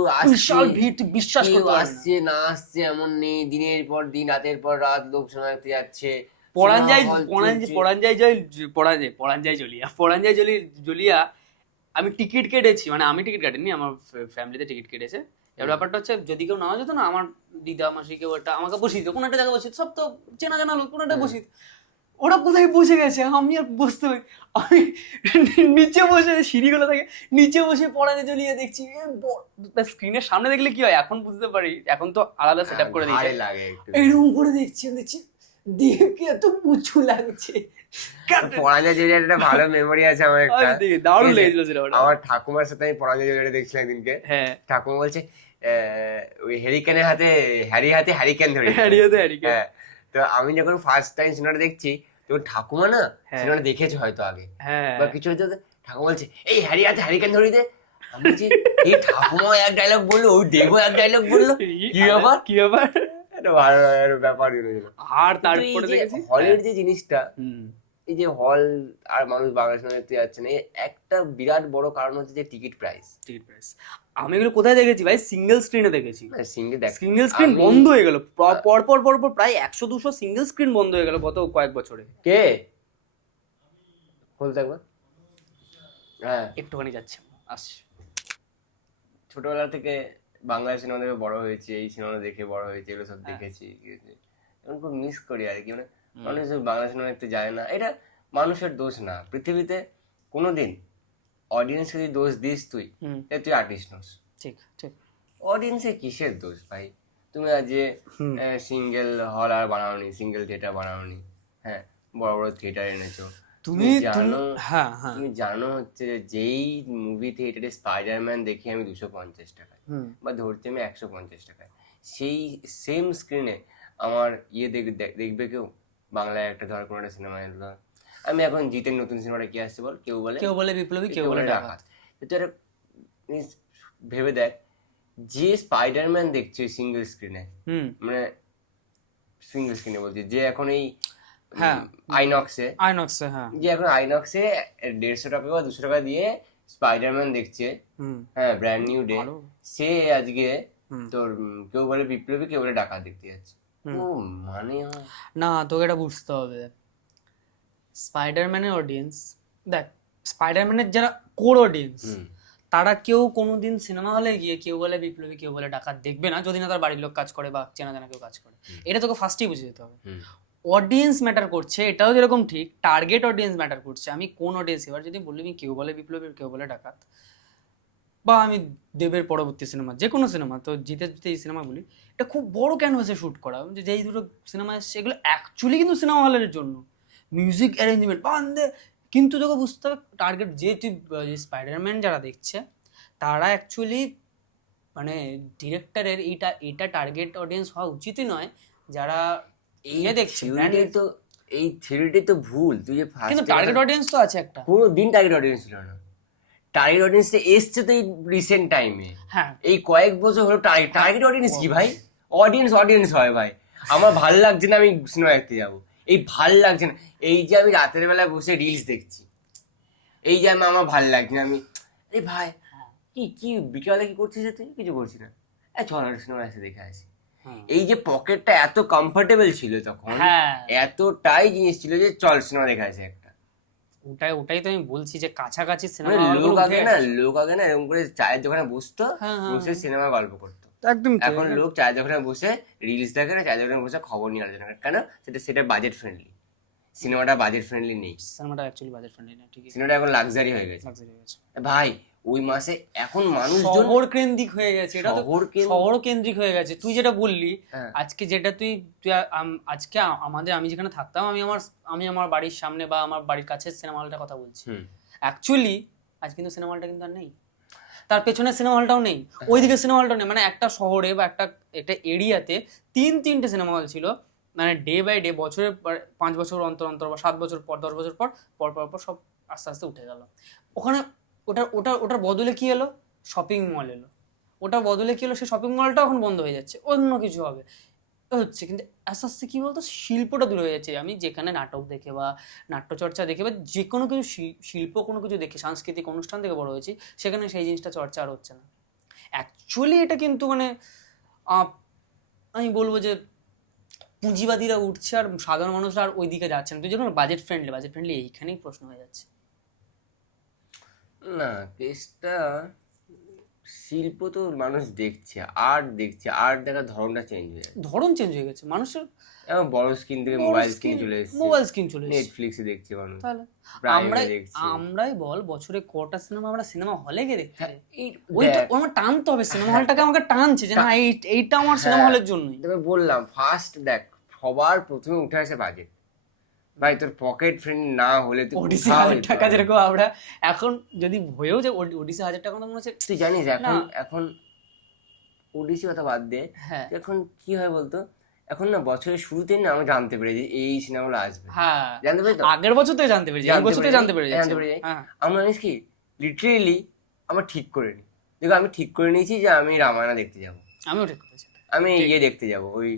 বিশ্বাস করতে আসছে না আসছে এমন নেই, দিনের পর দিন রাতের পর রাত লোক সিনেমা দেখতে যাচ্ছে। পরাঞ্জয় জলিয়া আমি টিকিট কেটেছি, মানে আমি টিকিট কাটিনি, আমার ফ্যামিলিতে টিকিট কেটেছে। এর ব্যাপারটা হচ্ছে যদি কেউ নাও যেত না, আমার দিদা মাসি কেউ একটা আমাকে বসিয়ে দিত, কোনো একটা জায়গায় বসিত, সব তো চেনা জানা লোক, কোনো একটা বসিত, ওরা কোথায় বসে গেছে আমি আর বুঝতে পারি, আমি নিচে বসে সিঁড়িগুলো থেকে নিচে বসে পড়াতে চলিয়ে দেখছি স্ক্রিনের সামনে দেখলে কি হয় এখন বুঝতে পারি, এখন তো আলাদা সেট আপ করে দিয়েছে, ভালো লাগে একটু। এইরকম করে দেখছি দেবকে এত পুচু লাগছে। পরাজয় জেলে একটা ভালো মেমোরি আছে আমার একটা, দারুণ ঠিক আছে? লেগেছিল সেটা ওটা। আমার ঠাকুমার সাথে আমি পরাজয় জেলে দেখছিলাম একদিনকে। হ্যাঁ ঠাকুমা বলছে ওই হ্যারিকেনের হাতে হ্যারিকেন ধরে। হ্যাঁ, তো আমি যখন ফার্স্ট টাইম সিনেমাটা দেখছি তখন ঠাকুমা না সিনেমাটা দেখেছে হয়তো আগে হ্যাঁ বা কিছু হয়তো, ঠাকুমা বলছে এই হ্যারি হাতে হ্যারিকেন ধরি দে। আমি বলছি এই ঠাকুমা এক ডায়লগ বললো, ওই দেবও এক ডায়লগ বললো, কি ব্যাপার কি ব্যাপার। একটা ভালো ব্যাপার হয়েছিল। আর তারপরে দেখেছি হলের যে জিনিসটা, এই যে হল আর মানুষ বাংলা সিনেমা দেখতে যাচ্ছে না, একটা বিরাট বড় কারণ হচ্ছে যে টিকিট প্রাইস। আমি এগুলো কোথায় দেখেছি ভাই, সিঙ্গেল স্ক্রিনে দেখেছি। সিঙ্গেল স্ক্রিন বন্ধ হয়ে গেল পর পর প্রায় 100-200 সিঙ্গেল স্ক্রিন বন্ধ হয়ে গেল গত কয়েক বছরে। কে বলতে একবার? হ্যাঁ, একটুখানি যাচ্ছে আসছে। ছোটবেলা থেকে বাংলা সিনেমা দেখে বড় হয়েছে, এই সিনেমা দেখে বড় হয়েছে, এগুলো সব দেখেছি, এখন খুব মিস করি আর কি। মানে মানুষ বাংলা সিনেমা দেখতে যায় না, এটা মানুষের দোষ না। পৃথিবীতে কোনোদিন অডিয়েন্সকে যদি দোষ দিস তুই আর্টিস্ট নোস। ঠিক ঠিক। অডিয়েন্সের কিসের দোষ ভাই? তুমি আজ যে সিঙ্গেল হল আর বানাওনি, সিঙ্গেল থিয়েটার বানাওনি, হ্যাঁ বড় বড় থিয়েটার এনেছো। তুমি জানো হচ্ছে যেই মুভি থিয়েটারে স্পাইডারম্যান দেখি আমি 250 টাকায় বা ধরছি আমি 150 টাকায়, সেই সেম স্ক্রিনে আমার দেখবে কেউ বাংলায় একটা ধর কোনো একটা সিনেমা এলো, আমি এখন জিতের নতুন সিনেমাটা কি আসছে বল, কেউ বলে বিপ্লবী, কেউ বলে ডাকাত। তুই একটা ভেবে দেখ, যে স্পাইডারম্যান দেখছে সিঙ্গেল স্ক্রিনে, মানে সিঙ্গেল স্ক্রিনে বলছি, যে এখন এই আইনক্সে যে এখন আইনক্সে 150 টাকা বা 200 টাকা দিয়ে স্পাইডারম্যান দেখছে, হ্যাঁ ব্র্যান্ড নিউ ডে, সে আজকে তোর কেউ বলে বিপ্লবী, কেউ বলে ডাকাত দেখতে যাচ্ছে। ও মানে না, তোকে এটা বুঝতে হবে। স্পাইডারম্যানের অডিয়েন্স দেখ, স্পাইডারম্যানের যারা কোর অডিয়েন্স তারা কেউ কোনোদিন সিনেমা হলে গিয়ে কেউ বলে বিপ্লবী, কেউ বলে ডাকাত দেখবে না, যদি না তার বাড়ির লোক কাজ করে বা চেনা জানা কেউ কাজ করে। এটা তোকে ফার্স্টেই বুঝে যেতে হবে। অডিয়েন্স ম্যাটার করছে, এটাও যেরকম ঠিক টার্গেট অডিয়েন্স ম্যাটার করছে। আমি কোন অডিয়েন্স, এবার যদি বলবি কেউ বলে বিপ্লবী, কেউ বলে ডাকাত, বা আমি দেবের পরবর্তী সিনেমা যে কোনো সিনেমা, তো জিতে এই সিনেমা বলি, এটা খুব বড় ক্যানভাসে শ্যুট করা, যেই দুটো সিনেমা এসছে এগুলো অ্যাকচুয়ালি কিন্তু সিনেমা হলের জন্য, মিউজিক অ্যারেঞ্জমেন্ট বান্ধে। কিন্তু তোকে বুঝতে হবে টার্গেট, যে তুই স্পাইডারম্যান যারা দেখছে তারা অ্যাকচুয়ালি মানে ডিরেক্টরের এটা টার্গেট অডিয়েন্স হওয়া উচিতই নয় যারা এই দেখছে। তো এই থিওরিটি তো ভুল। তুই যে কিন্তু টার্গেট অডিয়েন্স তো আছে একটা, কোনো দিন টার্গেট অডিয়েন্স ছিল না। টার্গেট অডিয়েন্সটা এসছে তো এই রিসেন্ট টাইমে, হ্যাঁ এই কয়েক বছর হলো। টার্গেট অডিয়েন্স কি ভাই? অডিয়েন্স হয় ভাই। আমার ভাল লাগছে না, আমি সিনেমা দেখতে যাবো, এই ভাল লাগছে না, এই যে আমি রাতের বেলায় বসে রিলস দেখছি, এই যে আমার ভাল লাগছে না, আমি আরে ভাই কি বিকেলে কি করছিস তুই? কিছু করছি না, চল সিনেমা এসে দেখে আসি। এই যে পকেটটা এত কমফোর্টেবল ছিল তখন, এতটাই জিনিস ছিল যে চল সিনেমা দেখে আসি একটা। ওটাই তো আমি বলছি যে কাছাকাছি সিনেমা লোক আগে না এরকম করে চায়ের দোকানে বসতো, বসে সিনেমা গল্প করতো। একদম। এখন লোক চায়ের দোকানে বসে রিলস দেখে না, চায়ের দোকানে বসে খবর নিয়ে আলোচনা করে। কেন? সেটা বাজেট ফ্রেন্ডলি। সিনেমাটা বাজেট ফ্রেন্ডলি নেই, সিনেমাটা অ্যাকচুয়ালি বাজেট ফ্রেন্ডলি না, ঠিক আছে। সিনেমাটা এখন লাক্সারি হয়ে গেছে ভাই। ওই মাসে এখন মানুষ শহর কেন্দ্রিক হয়ে গেছে, এটা তো শহর কেন্দ্রিক হয়ে গেছে। তুই যেটা বললি আজকে, যেটা তুই আজকে আমি যেখানে থাকতাম, আমি আমার বাড়ির সামনে বা আমার বাড়ির কাছে সিনেমা হলটার কথা বলছি। অ্যাকচুয়ালি আজ কিন্তু সিনেমা হলটা কিন্তু আর নেই, তার পেছনে সিনেমা হলটাও নেই, ওইদিকে সিনেমা হলটাও নেই। মানে একটা শহরে বা একটা এরিয়াতে 3-3টে সিনেমা হল ছিল, মানে ডে বাই ডে, বছরে 5 বছর অন্তর বা 7 বছর পর, 10 বছর পর সব আস্তে আস্তে উঠে গেল। ওখানে ওটার বদলে কি এলো? শপিং মল এলো। ওটার বদলে কি এলো? সেই শপিং মলটা এখন বন্ধ হয়ে যাচ্ছে, অন্য কিছু হবে হচ্ছে। কিন্তু আস্তে আস্তে কি বলতো, শিল্পটা দূর হয়ে যাচ্ছে। আমি যেখানে নাটক দেখে বা নাট্যচর্চা দেখে বা যে কোনো কিছু শিল্প কোনো কিছু দেখে, সাংস্কৃতিক অনুষ্ঠান থেকে বড় হয়েছি, সেখানে সেই জিনিসটা চর্চা আর হচ্ছে না। অ্যাকচুয়ালি এটা কিন্তু মানে আমি বলবো যে পুঁজিবাদীরা উঠছে আর সাধারণ মানুষরা আর ওই দিকে যাচ্ছে না। তুই যেরকম বাজেট ফ্রেন্ডলি এইখানেই প্রশ্ন হয়ে যাচ্ছে না। কেসটা শিল্প তো মানুষ দেখছে, আর্ট দেখছে, আর্ট দেখার ধরনটা চেঞ্জ হয়ে যাচ্ছে। ধরন চেঞ্জ হয়ে গেছে মানুষের, এখন বড় স্ক্রিন থেকে মোবাইল স্ক্রিন চলে এসেছে, মোবাইল স্ক্রিন চলে এসেছে। নেটফ্লিক্সে দেখছে মানুষ, তাহলে প্রাইমে দেখছে। আমরাই বল বছরে কটা সিনেমা আমরা সিনেমা হলে গিয়ে দেখতে যাই? এই ওইটা আমার টানতে হবে, সিনেমা হলটাকে আমাকে টানছে যে না এইটা আমার সিনেমা হলের জন্যই। তবে বললাম ফার্স্ট দেখ, সবার প্রথমে উঠে আসে বাজেট। ভাই তোর পকেট ফ্রেন্ড না হলে তুই ওডিসি কোথাও 1000 যেতে টাকা পারবি না। যেরকম আমরা এখন যদি হয়েও যে ওডিসি 1000 টাকা মনে হচ্ছে। তুই জানিস এখন না। এখন ওডিসি কথা বাদ দে, হ্যাঁ এখন কি হয় বলতো, এখন না বছরের শুরুতেই না আমরা জানতে পেরে যে এই সিনেমাগুলো আসবে, হ্যাঁ, জানতে পারি তো, আগের বছর থেকে জানতে পেরেছি, এই বছর থেকে জানতে পেরে জানতে পেরে যাই। হ্যাঁ আমরা জানিস কি লিটারেলি আমরা ঠিক করে নিই, দেখো আমি ঠিক করে নিয়েছি যে আমি রামায়ণা দেখতে যাব, আমিও ঠিক করেছি। আমি ইয়ে দেখতে যাব ওই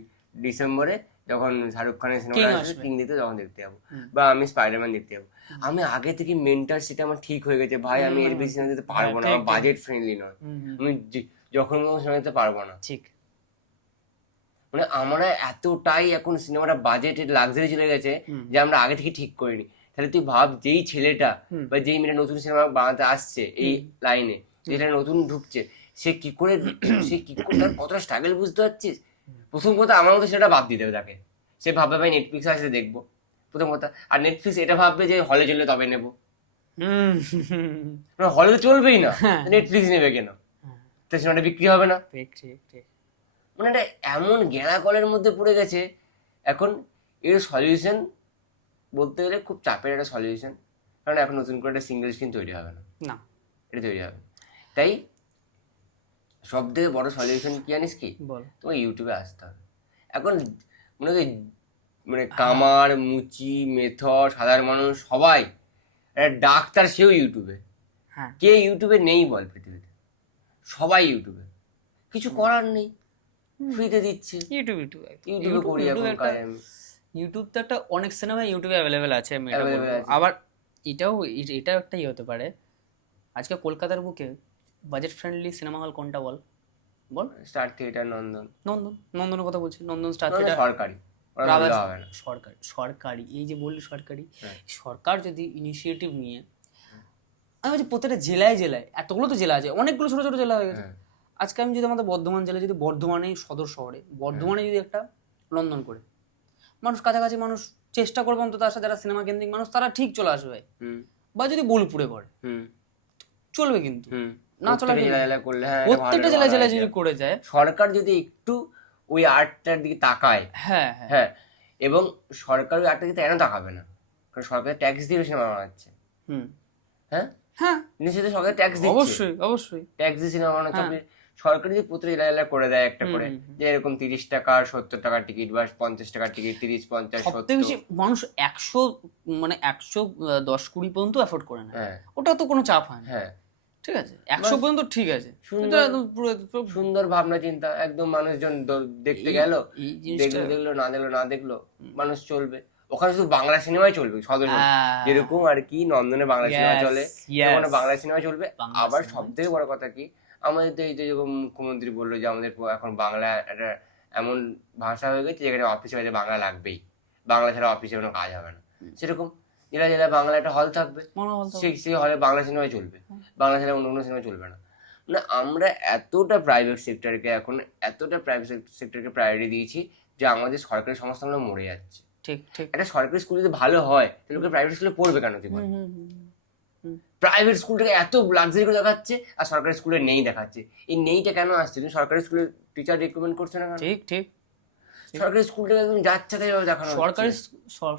ডিসেম্বরে যখন শাহরুখ খানের সিনেমা King আসবে আসবে। কিং দেখতে, তখন দেখতে যাবো, হুম। বা আমি স্পাইডারম্যান দেখতে যাবো। আমি আগে থেকে মেন্টাল সেটা আমার ঠিক হয়ে গেছে, ভাই আমি এর বেশি সিনেমা দেখতে পারবো না, ঠিক, আমার ঠিক। বাজেট ফ্রেন্ডলি নয়, হুম, হুম, আমি যখন সিনেমা দেখতে পারবো না। ঠিক। মানে আমরা এতটাই এখন সিনেমাটা বাজেটের লাক্সারি চলে গেছে হুম। যে আমরা আগে থেকে ঠিক করিনি। তাহলে তুই ভাব, যেই ছেলেটা হুম। বা যেই মেয়েটা নতুন সিনেমা বানাতে আসছে এই লাইনে, যেটা নতুন ঢুকছে, সে কি করে তার কতটা স্ট্রাগল বুঝতে পারছিস? প্রথম কথা আমার মতো সেটা বাদ দিতে হবে তাকে, সে ভাববে ভাই নেটফ্লিক্সে আসলে দেখবো, প্রথম কথা। আর নেটফ্লিক্স এটা ভাববে যে হলে চললে তবে নেবো, হুম। হলে তো চলবেই না, হ্যাঁ। নেটফ্লিক্স নেবে কেন? তো সিনেমাটা বিক্রি হবে না। ঠিক ঠিক ঠিক। মানে এটা এমন গেঁড়া কলের মধ্যে পড়ে গেছে এখন। এর সলিউশন বলতে গেলে খুব চাপের একটা সলিউশন, কারণ এখন নতুন করে একটা সিঙ্গেল স্ক্রিন তৈরি হবে না, না এটা তৈরি হবে। তাই সব থেকে বড় সলিউশন কি জানিস কি? বল। তোমাকে ইউটিউবে আসতে হবে। এখন মনে হয় মানে কামার, মুচি, মেথর, সাধারণ মানুষ সবাই, একটা ডাক্তার সেও ইউটিউবে। হ্যাঁ কে ইউটিউবে নেই বল পৃথিবীতে? সবাই ইউটিউবে, কিছু করার নেই, ফ্রিতে দিচ্ছে, ইউটিউব ইউটিউব একদম। ইউটিউবে করি এখন একটা কাজ আমি। ইউটিউব তো একটা অনেক সিনেমা ইউটিউবে অ্যাভেলেবেল আছে, আমি এটা Available বলবো। আছে। আবার এটাও একটা হতে পারে, আজকে কলকাতার বুকে বাজেট ফ্রেন্ডলি সিনেমা হল কোনটা বল? বল। স্টার থিয়েটার, নন্দন। নন্দনের কথা বলছি, নন্দন, স্টার নন্দন থিয়েটার। সরকারি, ওরা রাভাস বললে হবে না। সরকারি, এই যে বললি সরকারি, হ্যাঁ। সরকার যদি ইনিশিয়েটিভ নিয়ে, আমি বলছি প্রত্যেকটা জেলায় জেলায়, এতগুলো তো জেলা আছে, অনেকগুলো ছোট ছোট জেলা হয়ে গেছে। হ্যাঁ। আজকে আমি যদি আমাদের বর্ধমান জেলায়, যদি বর্ধমানে সদর শহরে বর্ধমানে যদি একটা লন্ডন করে, মানুষ কাছাকাছি মানুষ চেষ্টা করবে অন্তত আসা, যারা সিনেমা কেন্দ্রিক মানুষ তারা ঠিক চলে আসবে। হুম বা যদি বোলপুরে করে হুম চলবে, কিন্তু হুম না চলা প্রত্যেকটা জেলায় জেলায় করলে, হ্যাঁ, এটা ভালো, প্রত্যেকটা এটা জেলায় ভালো জেলায় idea। যদি করে যায়। সরকার যদি একটু ওই আর্টটার দিকে তাকায়, হ্যাঁ হ্যাঁ হ্যাঁ, এবং সরকার ওই আর্টটার দিকে কেন তাকাবে না? কারণ সরকার ট্যাক্স দিয়ে সিনেমা বানাচ্ছে, হুম হ্যাঁ, হ্যাঁ নিশ্চয়ই সরকার ট্যাক্স দিচ্ছে, অবশ্যই অবশ্যই। ট্যাক্স দিয়ে সিনেমা বানাচ্ছে। হ্যাঁ। তবে সরকার যদি প্রত্যেক জেলায় জেলায় করে দেয় একটা করে, হুম, হুম। যে এরকম 30 টাকা 70 টাকার টিকিট বা 50 টাকার টিকিট, 30 50 সবথেকে বেশি 70, মানুষ 100 মানে 110-20 পর্যন্ত অ্যাফোর্ড করে না, হ্যাঁ ওটা তো কোনো চাপ হয় না। হ্যাঁ, ঠিক আছে 100 পর্যন্ত ঠিক আছে, সুন্দর- এটা একদম পুরো সুন্দর ভাবনা চিন্তা, একদম মানুষজন দেখতে গেল, এই জিনিসটা। দেখলো দেখলো না দেখলো, মানুষ চলবে ওখানে, শুধু বাংলা সিনেমাই চলবে সদর যেরকম আর কি নন্দনে বাংলা সিনেমা চলে, ওখানে বাংলা সিনেমা চলবে। বাংলা আবার সিনেমা সব থেকে বড় কথা কি, আমাদের তো এই যে যখন মুখ্যমন্ত্রী বললো যে আমাদের এখন বাংলা একটা এমন ভাষা হয়ে গেছে যেখানে অফিসে বাজে বাংলা লাগবেই, বাংলা ছাড়া অফিসে কোনো কাজ হবে না, সেরকম জেলা জেলা বাংলা একটা হল থাকবে, সেই হলে বাংলা সিনেমাই চলবে, বাংলা ছাড়া অন্য কোনো সিনেমা চলবে না। মানে আমরা এতটা প্রাইভেট সেক্টরকে প্রায়োরিটি দিয়েছি যে আমাদের সরকারি সংস্থাগুলো মরে যাচ্ছে। ঠিক ঠিক। একটা সরকারি স্কুল যদি ভালো হয় তাহলে ওকে প্রাইভেট স্কুলে পড়বে কেন? তুই প্রাইভেট স্কুলটাকে এত লাক্সারি করে দেখাচ্ছে আর সরকারি স্কুলে নেই দেখাচ্ছে, এই নেইটা কেন আসছে? তুমি সরকারি স্কুলে টিচার রিকমেন্ড করছো না কেন? ঠিক ঠিক। সরকারি স্কুলটাকে একদম যাচ্ছে তাই ভাবে দেখানো সরকারি হচ্ছে।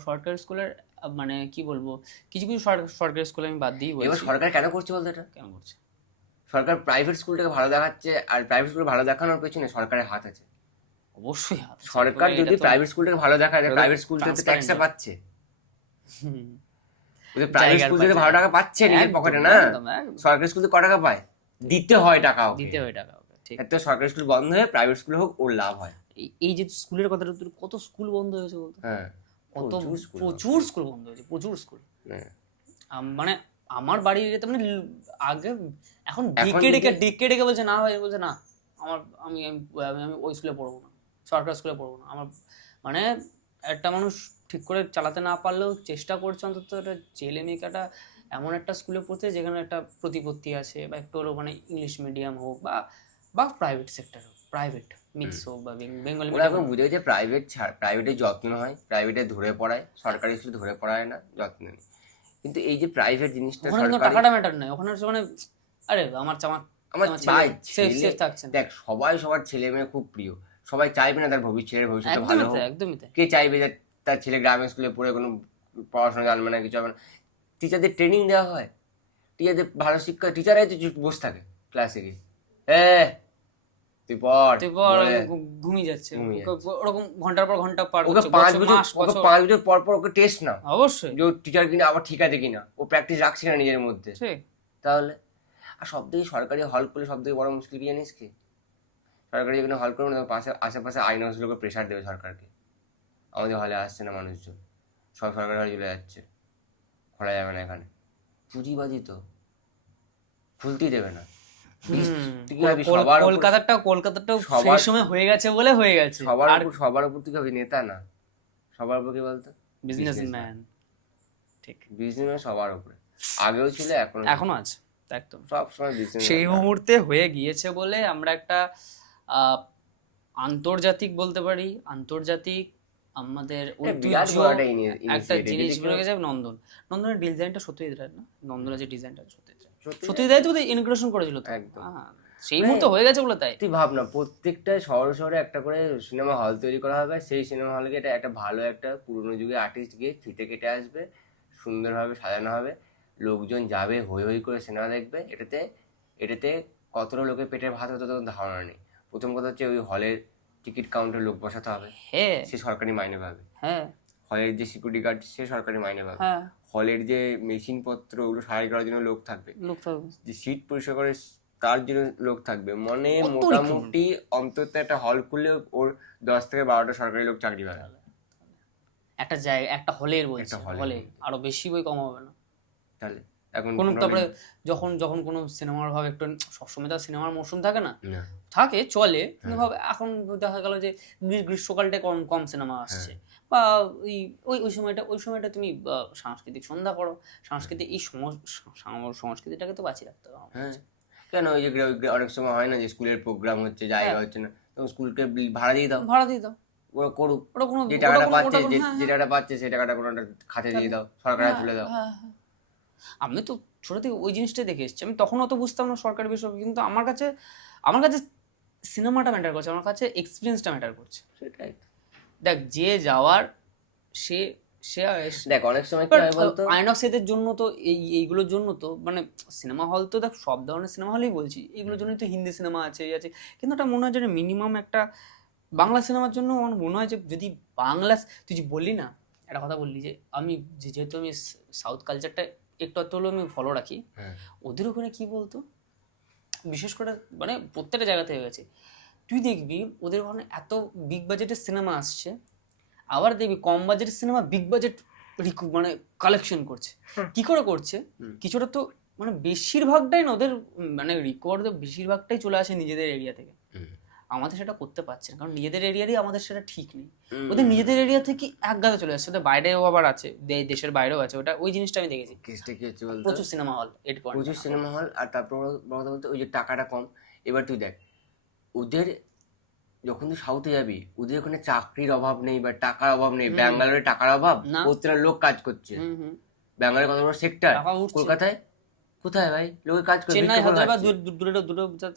সরকারি স্কুলের মানে কি বলবো, কিছু কিছু সরকারি স্কুল আমি বাদ দিই এবার বলছি। সরকার কেন করছে বলতো এটা? কেন করছে? সরকার প্রাইভেট স্কুলটাকে ভালো দেখাচ্ছে, আর প্রাইভেট স্কুল ভালো দেখানোর পেছনে সরকারের হাত আছে। অবশ্যই হাত আছে। সরকার এটা যদি তো- প্রাইভেট স্কুলটাকে ভালো দেখায়, এটা তো প্রাইভেট স্কুলটা তো transparent ট্যাক্সটা হয়। পাচ্ছে, হুম। প্রাইভেট জায়গার স্কুল যদি পাচ্ছে। ভালো টাকা পাচ্ছে নিজের একদম, পকেটে না, একদম, একদম। সরকারি স্কুলে ক টাকা পায়? দিতে হয় টাকা ওকে। দিতে হয় টাকা ওকে, ঠিক। এত সরকারি স্কুল বন্ধ হয়ে প্রাইভেট স্কুলে হোক, ওর লাভ হয়। এই যে স্কুলের কথাটা, তোর কত স্কুল বন্ধ হয়েছে বলতো? হ্যাঁ, কত প্রচুর স্কুল প্রচুর স্কুল বন্ধ হয়েছে, প্রচুর স্কুল। হ্যাঁ। মানে আমার বাড়ির এরিয়াতে মানে আগে, এখন এখন ডেকে ডেকে বলছে না ভাই, বলছে না আমি আমি আমি ওই স্কুলে পড়বো না, সরকারি স্কুলে পড়বো না। আমার মানে একটা মানুষ ঠিক করে চালাতে না পারলেও চেষ্টা করছে অন্তত একটা ছেলে মেয়েকে একটা এমন একটা স্কুলে পড়তে যেখানে একটা প্রতিপত্তি আছে, বা একটু হলেও মানে ইংলিশ মিডিয়াম হোক বা প্রাইভেট সেক্টর হোক, প্রাইভেট মিক্স হোক বা বেঙ্গলি ওরা এখন মিডিয়াম। বুঝে গেছে প্রাইভেটে যত্ন হয়, প্রাইভেটে ধরে পড়ায়, সরকারি স্কুলে ধরে পড়ায় না, যত্ন নেই। কিন্তু এই যে প্রাইভেট জিনিসটা ওখানে কিন্তু সরকারি, টাকাটা ম্যাটার নাই, ওখানে হচ্ছে মানে আরে আমার চামা আমার আমার ভাই সেফ ছেলে, সেফ থাকছে না। দেখ সবাই সবার ছেলে মেয়ে খুব প্রিয়, সবাই চাইবে না তার ভবিষ্যতের ভবিষ্যৎ ভালো একদমই হোক। তাই, একদমই তাই। কে চাইবে যে তার ছেলে গ্রামের স্কুলে পড়ে কোনো পড়াশোনা জানবে না, কিছু হবে না? টিচারদের ট্রেনিং দেওয়া হয়, টিচারদের ভালো শিক্ষা, টিচাররাই তো বসে থাকে ক্লাসে গিয়ে, তুই পড় তুই পর বলে ঘুমিয়ে যাচ্ছে, ঘুমিয়ে ওরকম ঘন্টার পর ঘন্টা পার ওকে করছে, 5 বছর, মাস ওকে বছর। 5 বছর পর পর ওকে টেস্ট না, অবশ্যই যে টিচার কিনা আবার ঠিক আছে কিনা, ও প্র্যাকটিস রাখছে না নিজের মধ্যে। ঠিক। তাহলে আর সব থেকে সরকারি হল করলে সব থেকে বড় মুশকিল কি জানিস কি? সরকারি যেখানে হল করবে না, পাশে আশেপাশে আইনজগুলোকে প্রেশার দেবে সরকারকে, আমাদের হলে আসছে না মানুষজন, সব সরকারি হলে চলে যাচ্ছে, খোলা যাবে না এখানে। পুঁজিবাজি তো, খুলতেই দেবে না। তুই কি ভাবি সবার উপর, কলকাতাটাও সেই সময় হয়ে গেছে বলে হয়ে গেছে। সবার উপর তুই ভাবি নেতা না, সবার উপর কি বলতো? বিজনেসম্যান। ঠিক, বিজনেসম্যান সবার উপরে, আগেও ছিল এখনো আছে, একদম সব সময় বিজনেস। সেই মুহূর্তে হয়ে গিয়েছে বলে আমরা একটা আহ, আন্তর্জাতিক বলতে পারি, আন্তর্জাতিক আমাদের বিরাট ঐতিহ্য বড় একটা একটা জিনিস বেরো গেছে। নন্দনের ডিজাইনটা সত্যিই দেয় না, নন্দনের যে ডিজাইনটা সত্যিই দেয় তো, ইনগ্রেশন করেছিল তো। একদম। হ্যাঁ, সেই মুহূর্তে হয়ে গেছে বলে তাই। তুই ভাব না, প্রত্যেকটা শহরে শহরে একটা করে সিনেমা হল তৈরি করা হবে, সেই সিনেমা হলে এটা একটা ভালো একটা পুরোনো যুগের আর্টিস্ট গিয়ে ফিতে কেটে আসবে, সুন্দরভাবে সাজানো হবে, লোকজন যাবে হই হই করে সিনেমা দেখবে। এটাতে কতটা লোকের পেটের ভাত হতো তখন ধারণা নেই। প্রথম কথা হচ্ছে ওই হলের টিকিট কাউন্টারে লোক বসাতে হবে, হ্যাঁ সে সরকারি মাইনে পাবে। হ্যাঁ হলের যে সিকিউরিটি গার্ড সে সরকারি মাইনে পাবে। হ্যাঁ, হলের যে মেশিন পত্র ওগুলো সারাই করার জন্য লোক থাকবে, লোক থাকবে। যে সিট পরিষ্কার করে তার জন্য লোক থাকবে। মানে কত মোটামুটি অন্তত একটা হল খুললে ওর 10 থেকে 12টা সরকারি লোক চাকরি পাবে। একটা জায়গা, একটা হলের বলছে, একটা হলের হলে আরো বেশি বই কম হবে না তাহলে এখন কোন। তারপরে যখন যখন কোনো সিনেমার ভাবে একটু, সবসময় তো সিনেমার মৌসুম থাকে না, থাকে চলে, কিন্তু ভাবে এখন দেখা গেল যে গ্রীষ্মকালটা কম কম সিনেমা আসছে, বা ওই ওই ওই সময়টা তুমি সাংস্কৃতিক সন্ধ্যা করো, সাংস্কৃতিক এই সংস্কৃতিটাকে তো বাঁচিয়ে রাখতে হবে। হ্যাঁ, কেন ওই যে অনেক সময় হয় না যে স্কুলের প্রোগ্রাম হচ্ছে, জায়গা হচ্ছে না, তখন স্কুলকে ভাড়া দিয়ে দাও, ভাড়া দিয়ে দাও, ওরা করুক, ওটা কোনো যে টাকাটা পাচ্ছে, হ্যাঁ, যে টাকাটা পাচ্ছে সেই টাকাটা কোনো একটা খাতে দিয়ে দাও, সরকারে তুলে দাও। হ্যাঁ, হ্যাঁ। আমি তো ছোট থেকে ওই জিনিসটাই দেখে এসেছি, আমি তখন অত বুঝতাম না সরকারি বিষয়, কিন্তু আমার কাছে সিনেমাটা ম্যাটার করছে, আমার কাছে এক্সপিরিয়েন্সটা ম্যাটার করছে। সেটাই দেখ, যে যাওয়ার সে সে দেখ, অনেক সময় কি হয় বলতো, আইনক্স এদের জন্য তো এইগুলোর জন্য তো মানে সিনেমা হল তো দেখ সব ধরনের সিনেমা হলেই বলছি, এগুলোর জন্যই তো হিন্দি সিনেমা আছে, এই আছে, কিন্তু এটা মনে হয় যে মিনিমাম একটা বাংলা সিনেমার জন্য আমার মনে হয় যে যদি বাংলা, তুই যে বললি না একটা কথা বললি যে আমি যেহেতু আমি সাউথ কালচারটা একটু একটু হলেও আমি ফলো রাখি, ওদের ওখানে কি বলতো, বিশেষ করে মানে প্রত্যেকটা জায়গাতে হয়ে গেছে, তুই দেখবি ওদের ওখানে এত বিগ বাজেটের সিনেমা আসছে, আবার দেখবি কম বাজেটের সিনেমা বিগ বাজেট মানে কালেকশন করছে। কি করে করছে, কিছুটা তো মানে বেশিরভাগটাই না ওদের মানে রিকভার বেশিরভাগটাই চলে আসে নিজেদের এরিয়া থেকে। আমাদের সেটা করতে পারছে না, কারণ নিজেদের এরিয়ারই আমাদের সেটা ঠিক নেই। ওদের নিজেদের এরিয়া থেকে এক গাদা চলে আসছে, ওদের বাইরেও আবার আছে, দেশের বাইরেও আছে, ওটা ওই জিনিসটা আমি দেখেছি। কেসটা কি হচ্ছে বলতো, প্রচুর সিনেমা হল, প্রচুর সিনেমা হল, আর তারপর বলতে ওই যে টাকাটা কম। এবার তুই দেখ, ওদের যখন তুই সাউথে যাবি, ওদের ওখানে চাকরির অভাব নেই বা টাকার অভাব নেই, ব্যাঙ্গালোরে টাকার অভাব, প্রত্যেকটা লোক কাজ করছে। ব্যাঙ্গালোরে কত বড় সেক্টর, কলকাতায় কোথায় ভাই লোকে কাজ করছে, চেন্নাই হায়দ্রাবাদ দুটো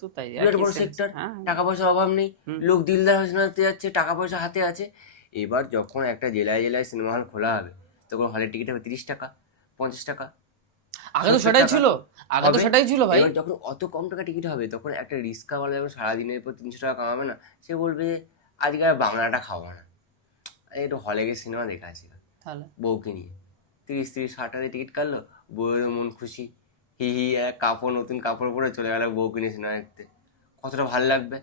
তো তাই বড় সেক্টর, টাকা পয়সার অভাব নেই, লোক দিলদার হাসতে যাচ্ছে, টাকা পয়সা হাতে আছে। এবার যখন একটা জেলায় জেলায় সিনেমা হল খোলা হবে, তখন হলের টিকিট হবে 30 টাকা, 50 টাকা। আগে তো সেটাই ছিল ভাই। এবার যখন অত কম টাকা টিকিট হবে, তখন একটা রিক্সাওয়ালা যখন সারাদিনের পর 300 টাকা কামাবে না, সে বলবে আজকে আর বাংলাটা খাবো না, একটু হলে গিয়ে সিনেমা দেখে আসি তাহলে বউকে নিয়ে। 30-60 টাকা টিকিট কাটলো, বউয়ের মন খুশি, হি হি কাপড়, নতুন কাপড় পরে চলে গেল বউকে নিয়ে সিনেমা দেখতে, কতটা ভালো লাগবে।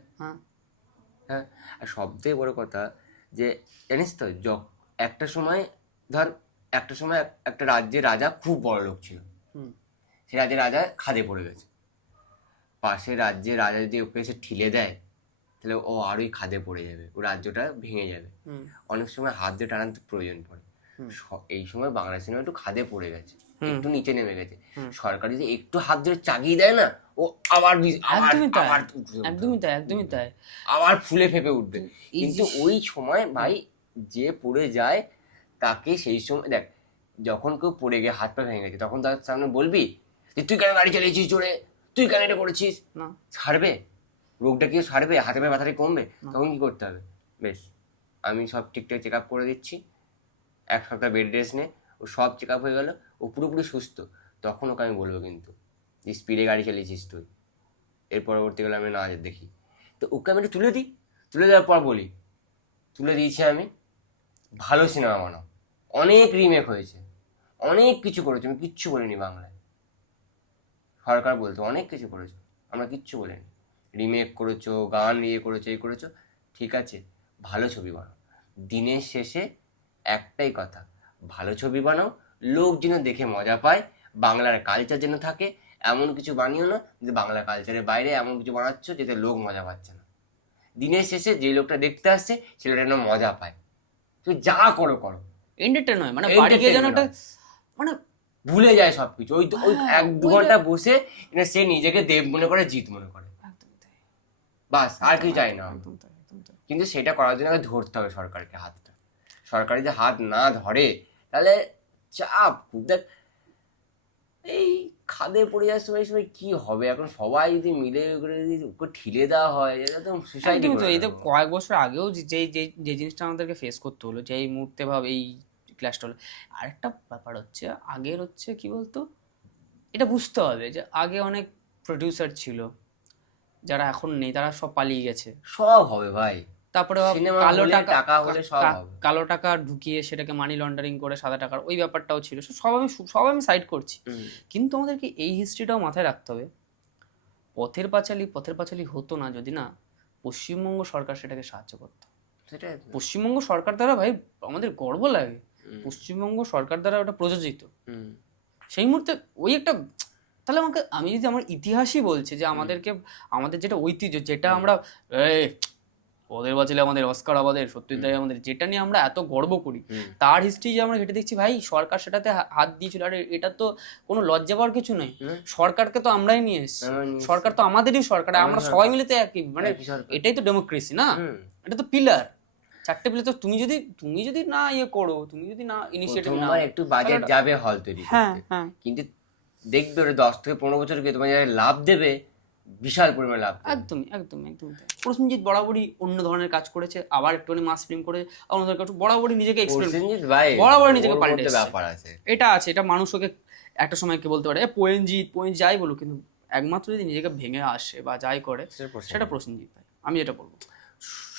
হ্যাঁ, আর সব থেকে বড় কথা যে জানিস তো, একটা সময় একটা রাজ্যের রাজা খুব বড় লোক ছিল, সে রাজ্যের রাজা খাদে পড়ে গেছে, পাশের রাজ্যের রাজা যদি ওকে এসে ঠিলে দেয়, তাহলে ও আরোই খাদে পড়ে যাবে, ও রাজ্যটা ভেঙে যাবে। অনেক সময় হাত দিয়ে টানার প্রয়োজন পড়ে, এই সময় বাংলা সিনেমা একটু খাদে পড়ে গেছে। একটু নিচে নেমে গেছে, সরকার যদি একটু হাত ধরে চাগিয়ে দেয় না, ও আবার একদমই তাই, আবার একদমই তাই, একদমই তাই। আবার ফুলে ফেপে উঠবে। কিন্তু ওই সময় ভাই যে পড়ে যায় তাকে সেই সময় দেখ, যখন কেউ পড়ে গিয়ে হাত পা ভেঙে গেছে তখন তার সামনে বলবি যে তুই কেন গাড়ি চালিয়েছিস জোরে, তুই কেন এটা করেছিস? না, ছাড়বে? রোগটা কি সারবে? হাতে পায়ে ব্যথাটা কমবে? তখন কি করতে হবে? বেশ, আমি সব ঠিকঠাক চেক আপ করে দিচ্ছি, 1 সপ্তাহ বেড রেস্ট নে, ও সব চেক আপ হয়ে গেল, ও পুরোপুরি সুস্থ, তখন ওকে আমি বলবো কিন্তু যে স্পিডে গাড়ি চালিয়েছিস তুই। এর পরবর্তীকালে আমি না দেখি, তো ওকে আমি একটু তুলে দিই, তুলে দেওয়ার পর বলি তুলে দিয়েছি আমি, ভালো সিনেমা বানাও, অনেক রিমেক হয়েছে, অনেক কিছু করেছো, আমি কিচ্ছু বলিনি বাংলায়। সরকার বলতো অনেক কিছু করেছো, আমরা কিচ্ছু বলিনি। রিমেক করেছো, গান ইয়ে করেছো, এই করেছো, ঠিক আছে, ভালো ছবি বানাও। দিনের শেষে একটাই কথা, ভালো ছবি বানাও, লোক যেন দেখে মজা পায়, বাংলার কালচার যেন থাকে, এমন কিছু বানিও না যে বাংলা কালচারের বাইরে এমন কিছু বানাচ্ছ যেতে লোক মজা পাচ্ছে না। দিনের শেষে যে লোকটা দেখতে আসছে সে লোকটা যেন মজা পায়। তুমি যা করো করো, এন্টারটেইন হয়, মানে বাড়ি গিয়ে যেন একটা মানে ভুলে যায় সবকিছু, ওই 1-2 ঘন্টা বসে সে নিজেকে দেব মনে করে, জিত মনে করে, বাস, আর কিছু চাই না। কিন্তু সেটা করার জন্য আগে ধরতে হবে সরকারকে হাতটা। সরকার যদি হাত না ধরে তাহলে চাপ দেখ, এই খাদে পড়ে যাওয়ার সময় কি হবে এখন, সবাই যদি মিলে করে যদি ওকে ঠেলে দেওয়া হয়, এটা তো সুসাইড। তো এই তো কয়েক বছর আগেও যে যে যে জিনিসটা আমাদেরকে ফেস করতে হলো, যে এই মুহূর্তে ভাবে এই ক্লাসটা হলো। আরেকটা ব্যাপার হচ্ছে, আগের হচ্ছে কি বলতো, এটা বুঝতে হবে যে আগে অনেক প্রডিউসার ছিল যারা এখন নেই, তারা সব পালিয়ে গেছে। সব হবে ভাই, তারপরে সিনেমা কালো হলে টাকা, টাকা হলে সব হবে। কালো টাকা ঢুকিয়ে সেটাকে মানি লন্ডারিং করে সাদা টাকার ওই ব্যাপারটাও ছিল, সব আমি সাইড করছি। কিন্তু আমাদেরকে এই হিস্ট্রিটাও মাথায় রাখতে হবে, পথের পাঁচালী হতো না যদি না পশ্চিমবঙ্গ সরকার সেটাকে সাহায্য করতো। সেটাই, পশ্চিমবঙ্গ সরকার দ্বারা ভাই আমাদের গর্ব লাগে, পশ্চিমবঙ্গ সরকার দ্বারা ওটা প্রযোজিত। সেই মুহূর্তে ওই একটা, তাহলে আমি যদি আমার ইতিহাসই বলছে যে আমাদের যেটা ঐতিহ্য, যেটা আমরা পথের পাঁচালী আমাদের, অস্কার আমাদের, সত্যজিৎ রায় আমাদের, যেটা নিয়ে আমরা এত গর্ব করি, তার হিস্ট্রি যে আমরা ঘেটে দেখছি ভাই সরকার সেটাতে হাত দিয়েছিল। আর এটা তো কোনো লজ্জা পাওয়ার কিছু নেই, সরকারকে তো আমরাই নিয়ে এসেছি, সরকার তো আমাদেরই সরকার, আমরা সবাই মিলে তো একই, মানে এটাই তো ডেমোক্রেসি না, এটা তো পিলার, 4টে পিলার। তো তুমি যদি না ইয়ে করো, তুমি যদি না ইনিশিয়েটিভ নাও, একটু বাজেট যাবে হল তৈরি করতে, কিন্তু দেখবে 10 থেকে 15 বছর গিয়ে তোমার লাভ দেবে, বিশাল পরিমাণে লাভ। একদমই প্রসেনজিৎ বরাবরই অন্য ধরনের কাজ করেছে, আবার একটুখানি মাস ফিল্ম করে অন্যদের কাছে বরাবরই নিজেকে বরাবরই নিজেকে পাল্টে ব্যাপার আছে, এটা আছে, এটা মানুষ ওকে একটা সময় কে বলতে পারে প্রসেনজিৎ যাই বলুক, কিন্তু একমাত্র যদি নিজেকে ভেঙে আসে বা যাই করে সেটা প্রসেনজিৎ ভাই, আমি এটা বলবো।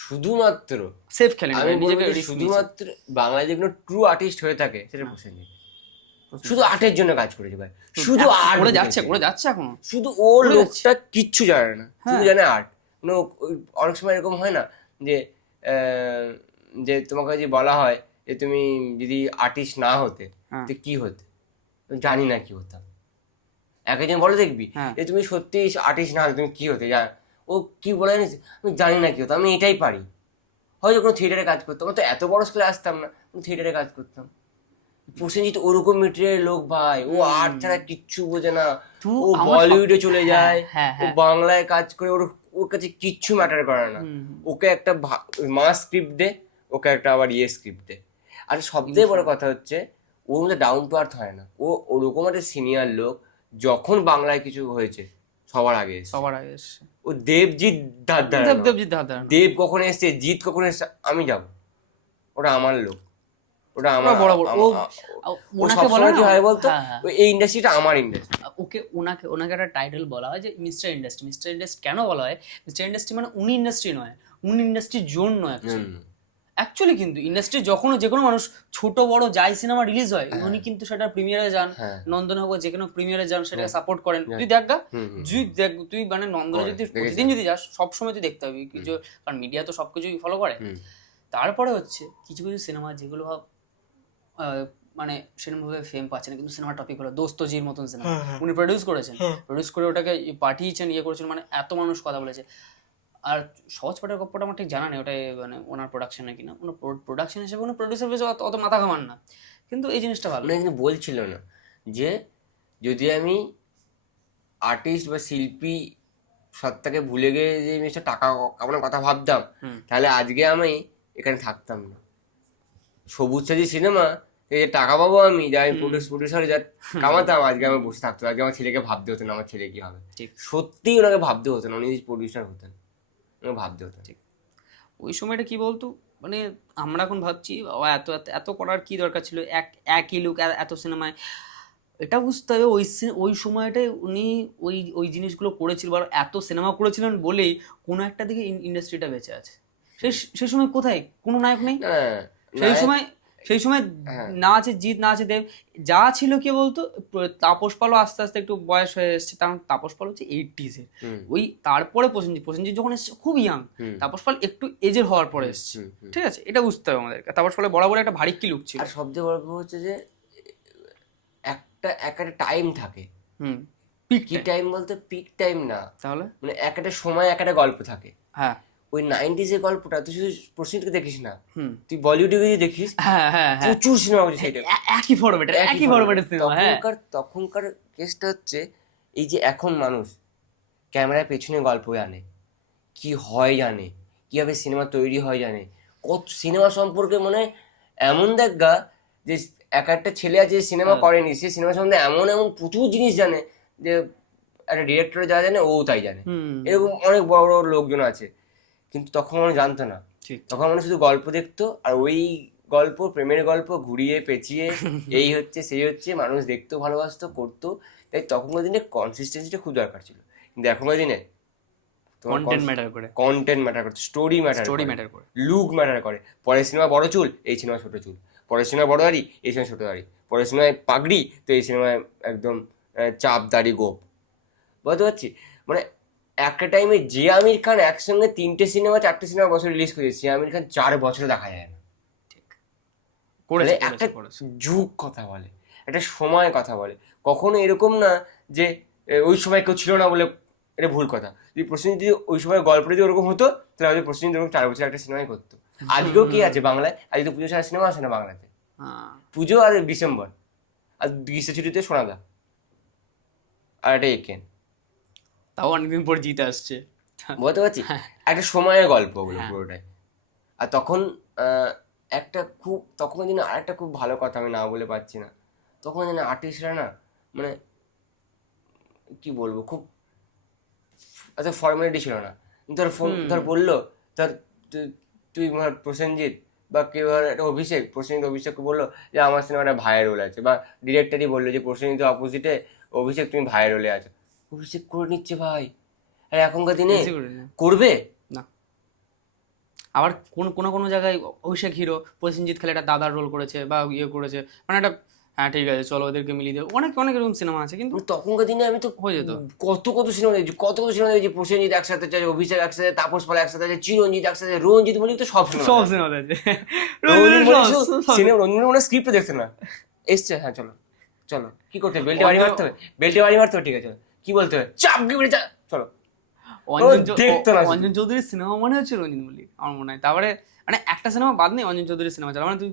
শুধুমাত্র সেফ খেলেন নিজেকে, শুধুমাত্র বাংলায় যেগুলো ট্রু আর্টিস্ট হয়ে থাকে সেটা প্রসেনজিৎ। শুধু আর্টের জন্য কাজ করেছে ভাই, শুধু আর্ট করে যাচ্ছে এখনো, শুধু ও লোকটা কিচ্ছু জানে না, শুধু জানে আর্ট। মানে অনেক সময় এরকম হয় না যে যে তোমাকে যে বলা হয় যে তুমি যদি আর্টিস্ট না হতে তো কি হতে, জানি না কি হতাম। একজন বলে দেখবি যে তুমি সত্যি আর্টিস্ট না হতে তুমি কি হতে, ও কি বলে জানিস, আমি জানি না কি হতো, আমি এটাই পারি। হয়তো কোনো থিয়েটারে কাজ করতাম, তো এত বড় স্কুলে আসতাম না, থিয়েটারে কাজ করতাম। প্রসেনজিৎ ওরকম মেটেরিয়াল লোক ভাই, ও আর্ট ছাড়া কিচ্ছু বোঝে না, ও বলিউডে চলে যায়, ও বাংলায় কাজ করে, ওর কাছে কিচ্ছু ম্যাটার করে না। ওকে একটা মাস স্ক্রিপ্ট দে, ওকে একটা আবার স্ক্রিপ্ট দে। আর সবথেকে বড় কথা হচ্ছে ওর মধ্যে ডাউন টু আর্থ হয় না, ও ওরকম একটা সিনিয়র লোক, যখন বাংলায় কিছু হয়েছে সবার আগে এসছে। ও দেবজিৎ দেব কখন এসছে, জিৎ কখন এসছে, আমি যাব, ওটা আমার লোক, ওটা আমার বড় ওনাকে বলা কি হয় বলতো, এই ইন্ডাস্ট্রিটা আমার ইন্ডাস্ট্রি। ওনাকে একটা টাইটেল বলা হয় যে মিস্টার ইন্ডাস্ট্রি। কেন বলা হয় মিস্টার ইন্ডাস্ট্রি? মানে উনি ইন্ডাস্ট্রি নয়, উনি ইন্ডাস্ট্রির জোন নয় অ্যাকচুয়ালি। কিন্তু ইন্ডাস্ট্রি যখন যে কোনো মানুষ ছোট বড় যাই সিনেমা রিলিজ হয়, উনি কিন্তু সেটা প্রিমিয়ারে যান, নন্দনে হোক যে কোনো প্রিমিয়ারে যান, সেটাকে সাপোর্ট করেন। তুই তুই মানে নন্দনে যদি প্রতিদিন যদি যাস, সবসময় তুই দেখতে হবে, কারণ মিডিয়া তো সবকিছুই ফলো করে। তারপরে হচ্ছে কিছু কিছু সিনেমা যেগুলো মানে সেরকমভাবে ফেম পাচ্ছে না, কিন্তু সিনেমা টপিক হলো দোস্তজির মতন সিনেমা উনি প্রডিউস করে ওটাকে পাঠিয়েছেন, করেছেন, মানে এত মানুষ কথা বলেছে। আর সহজ পাঠের গল্পটা আমার ঠিক জানা নেই ওটাই মানে ওনার প্রোডাকশনে কিনা, প্রোডাকশন হিসেবে উনি প্রডিউসার হিসেবে অত মাথা ঘামান না, কিন্তু এই জিনিসটা ভালো। বলছিল না যে যদি আমি আর্টিস্ট বা শিল্পী সত্তাকে ভুলে গিয়ে যে জিনিসটা টাকা কামানোর কথা ভাবতাম, তাহলে আজকে আমি এখানে থাকতাম না। সবুজ সাজি সিনেমা এই যে টাকা পাবো আমি, যা আমি প্রডিউসারে যা কামাতাম, আজকে আমি বসে থাকতো। আজকে আমার ছেলেকে ভাবতে হতো না আমার ছেলে কি হবে। সত্যি ওনাকে ভাবতে হতো না, উনি প্রডিউসার হতেন, ওনাকে ভাবতে হতো। ঠিক ওই সময়টা কি বলতো, মানে আমরা এখন ভাবছি বাবা এত এত এত করার কি দরকার ছিল, একই লুক এত সিনেমায়। এটা বুঝতে হবে ওই সময়টায় উনি ওই জিনিসগুলো করেছিল বা এত সিনেমা করেছিলেন বলেই কোনো একটা দিকে ইন্ডাস্ট্রিটা বেঁচে আছে। সেই সময় কোথায় কোনো নায়ক নেই, সেই সময় না আছে জিৎ, না আছে দেব, যা ছিল কি বলতো তাপস পালও আস্তে আস্তে একটু বয়স হয়ে এসছে, কারণ তাপস পাল হচ্ছে 80s এর, ওই তারপরে প্রসেনজিৎ যখন এসছে খুব ইয়াং, তাপস পাল একটু এজের হওয়ার পরে এসছে। ঠিক আছে, এটা বুঝতে হবে আমাদেরকে। তাপস পালের বরাবর একটা ভারী কি লুক ছিল। আর সবচেয়ে বড় ব্যাপার হচ্ছে যে একটা টাইম থাকে। পিক টাইম বলতে পিক টাইম না, তাহলে মানে একটা সময় একটা গল্প থাকে। হ্যাঁ, ওই 90s এর গল্পটা তুই শুধু প্রসেনজিৎকে দেখিস না, তুই বলিউডে গিয়ে দেখিস, হ্যাঁ প্রচুর সিনেমা হচ্ছে সেইটা একই ফরম্যাটের সিনেমা। হ্যাঁ, তখনকার কেসটা হচ্ছে এই যে এখন মানুষ ক্যামেরার পেছনে গল্প জানে, কি হয় জানে, কিভাবে সিনেমা তৈরি হয় জানে, কত সিনেমা সম্পর্কে মনে এমন দেখা যে একটা ছেলে আছে সিনেমা করেনি, সে সিনেমা সম্বন্ধে এমন এমন প্রচুর জিনিস জানে যে একটা ডিরেক্টর যা জানে ও তাই জানে। এরকম অনেক বড় বড় লোকজন আছে, কিন্তু তখন মানুষ জানতো না। তখন মানুষ শুধু গল্প দেখতো, আর ওই গল্প প্রেমের গল্প ঘুরিয়ে পেঁচিয়ে এই হচ্ছে সেই হচ্ছে, মানুষ দেখতো, ভালোবাসতো, করতো। তাই তখনকার দিনে কনসিস্টেন্সিটা খুব দরকার ছিল, কিন্তু এখনকার দিনে কন্টেন্ট ম্যাটার করে, স্টোরি ম্যাটার করে, লুক ম্যাটার করে। পরের সিনেমা বড় চুল, এই সিনেমা ছোট চুল, পরের সিনেমা বড় দাড়ি, এই সিনেমা ছোট দাড়ি, পরের সিনেমায় পাগড়ি, তো এই সিনেমায় একদম চাপ দাড়ি গোপ। বুঝতে পারছি, মানে একটা টাইমে যে আমির খান একসঙ্গে 3টে সিনেমা 4টে সিনেমা বছর রিলিজ করেছে, সে আমির খান 4 বছরে দেখা যায় না। একটা যুগ কথা বলে, একটা সময় কথা বলে, কখনো এরকম না যে ওই সময় কেউ ছিল না বলে, এটা ভুল কথা। যদি প্রসেনজিৎ যদি ওই সময় গল্পটা যদি ওরকম হতো, তাহলে হয়তো প্রসেনজিৎ এরকম 4 বছর একটা সিনেমাই করতো। আজকেও কি আছে বাংলায়? আজকে তো পুজো ছাড়া সিনেমা আসে না বাংলাতে, পুজো আর ডিসেম্বর, আর গ্রীষ্ম ছুটিতে সোনাদা, আর একটা একেন, তাও অনেকদিন পর জিতে আসছে। বুঝতে পারছি, একটা সময়ের গল্প ওগুলো পুরোটাই। আর তখন তখন যেন আরেকটা খুব ভালো কথা আমি না বলে পারছি না, তখন যেন আর্টিস্টরা না, মানে কি বলবো, খুব আচ্ছা ফর্মালিটি ছিল না। ধর ধর বললো ধর তুই প্রসেনজিৎ বা কেউ একটা অভিষেককে বললো যে আমার সিনেমাটা ভাইয়ের রোল আছে, বা ডিরেক্টরই বললো যে প্রসেনজিৎ অপোজিটে অভিষেক তুমি ভাইয়ের রোলে আছো, অভিষেক করে নিচ্ছে ভাই। আর এখনকার দিনে করবে না। আবার কোনো জায়গায় অভিষেক হিরো, প্রসেনজিৎ খালি একটা দাদার রোল করেছে বা ইয়ে করেছে, মানে একটা হ্যাঁ ঠিক আছে চলো ওদেরকে মিলিয়ে দেবো, অনেক এরকম সিনেমা আছে। কিন্তু তখনকার দিনে আমি তো হয়ে যেত কত সিনেমা দেখছি, প্রসেনজিৎ একসাথে আছে, অভিষেক একসাথে, তাপস পাল একসাথে আছে, চিরঞ্জিত একসাথে, রঞ্জিত মল্লিক তো সব সিনেমা আছে। রঞ্জিত মল্লিক স্ক্রিপ্ট দেখতে না এসছে, হ্যাঁ চলো কি করতে হবে, বেল্টে বাড়ি মারতে হবে, ঠিক আছে কি বলতে হবে, চাপ কি বেড়ে চলো। অঞ্জন চৌধুরীর সিনেমা মনে হচ্ছে রঞ্জিত মল্লিক আমার মনে হয়। তারপরে মানে একটা সিনেমা বাদ নেই অঞ্জন চৌধুরীর সিনেমা চালা, মানে তুই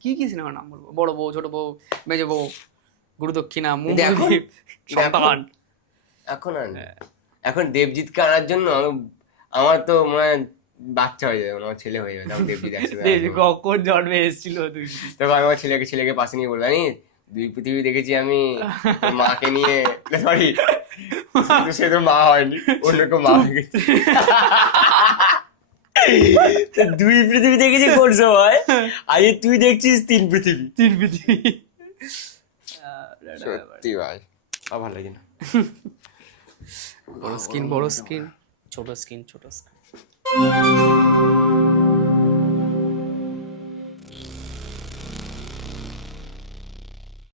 কি সিনেমার নাম বলবো, বড় বউ, ছোট বউ, মেজো বউ, গুরুদক্ষিণা, এখন দেবজিৎকে আনার জন্য আমার তো মানে বাচ্চা হয়ে যাবে, আমার ছেলে হয়ে যাবে দেবজিৎ কখন জন্মে এসেছিল তুই, তখন আমি আমার ছেলেকে পাশে নিয়ে বললাম, জানিস 2 পৃথিবী দেখেছি আমি, মাকে নিয়ে, সরি সে তো মা হয়নি, অন্য কেউ মা হয়ে গেছে, 2 পৃথিবী দেখেছি কোন সময়, আজকে তুই দেখছিস 3 পৃথিবী। সত্যি ভাই ভালো লাগে না, বড় স্ক্রিন ছোট স্ক্রিন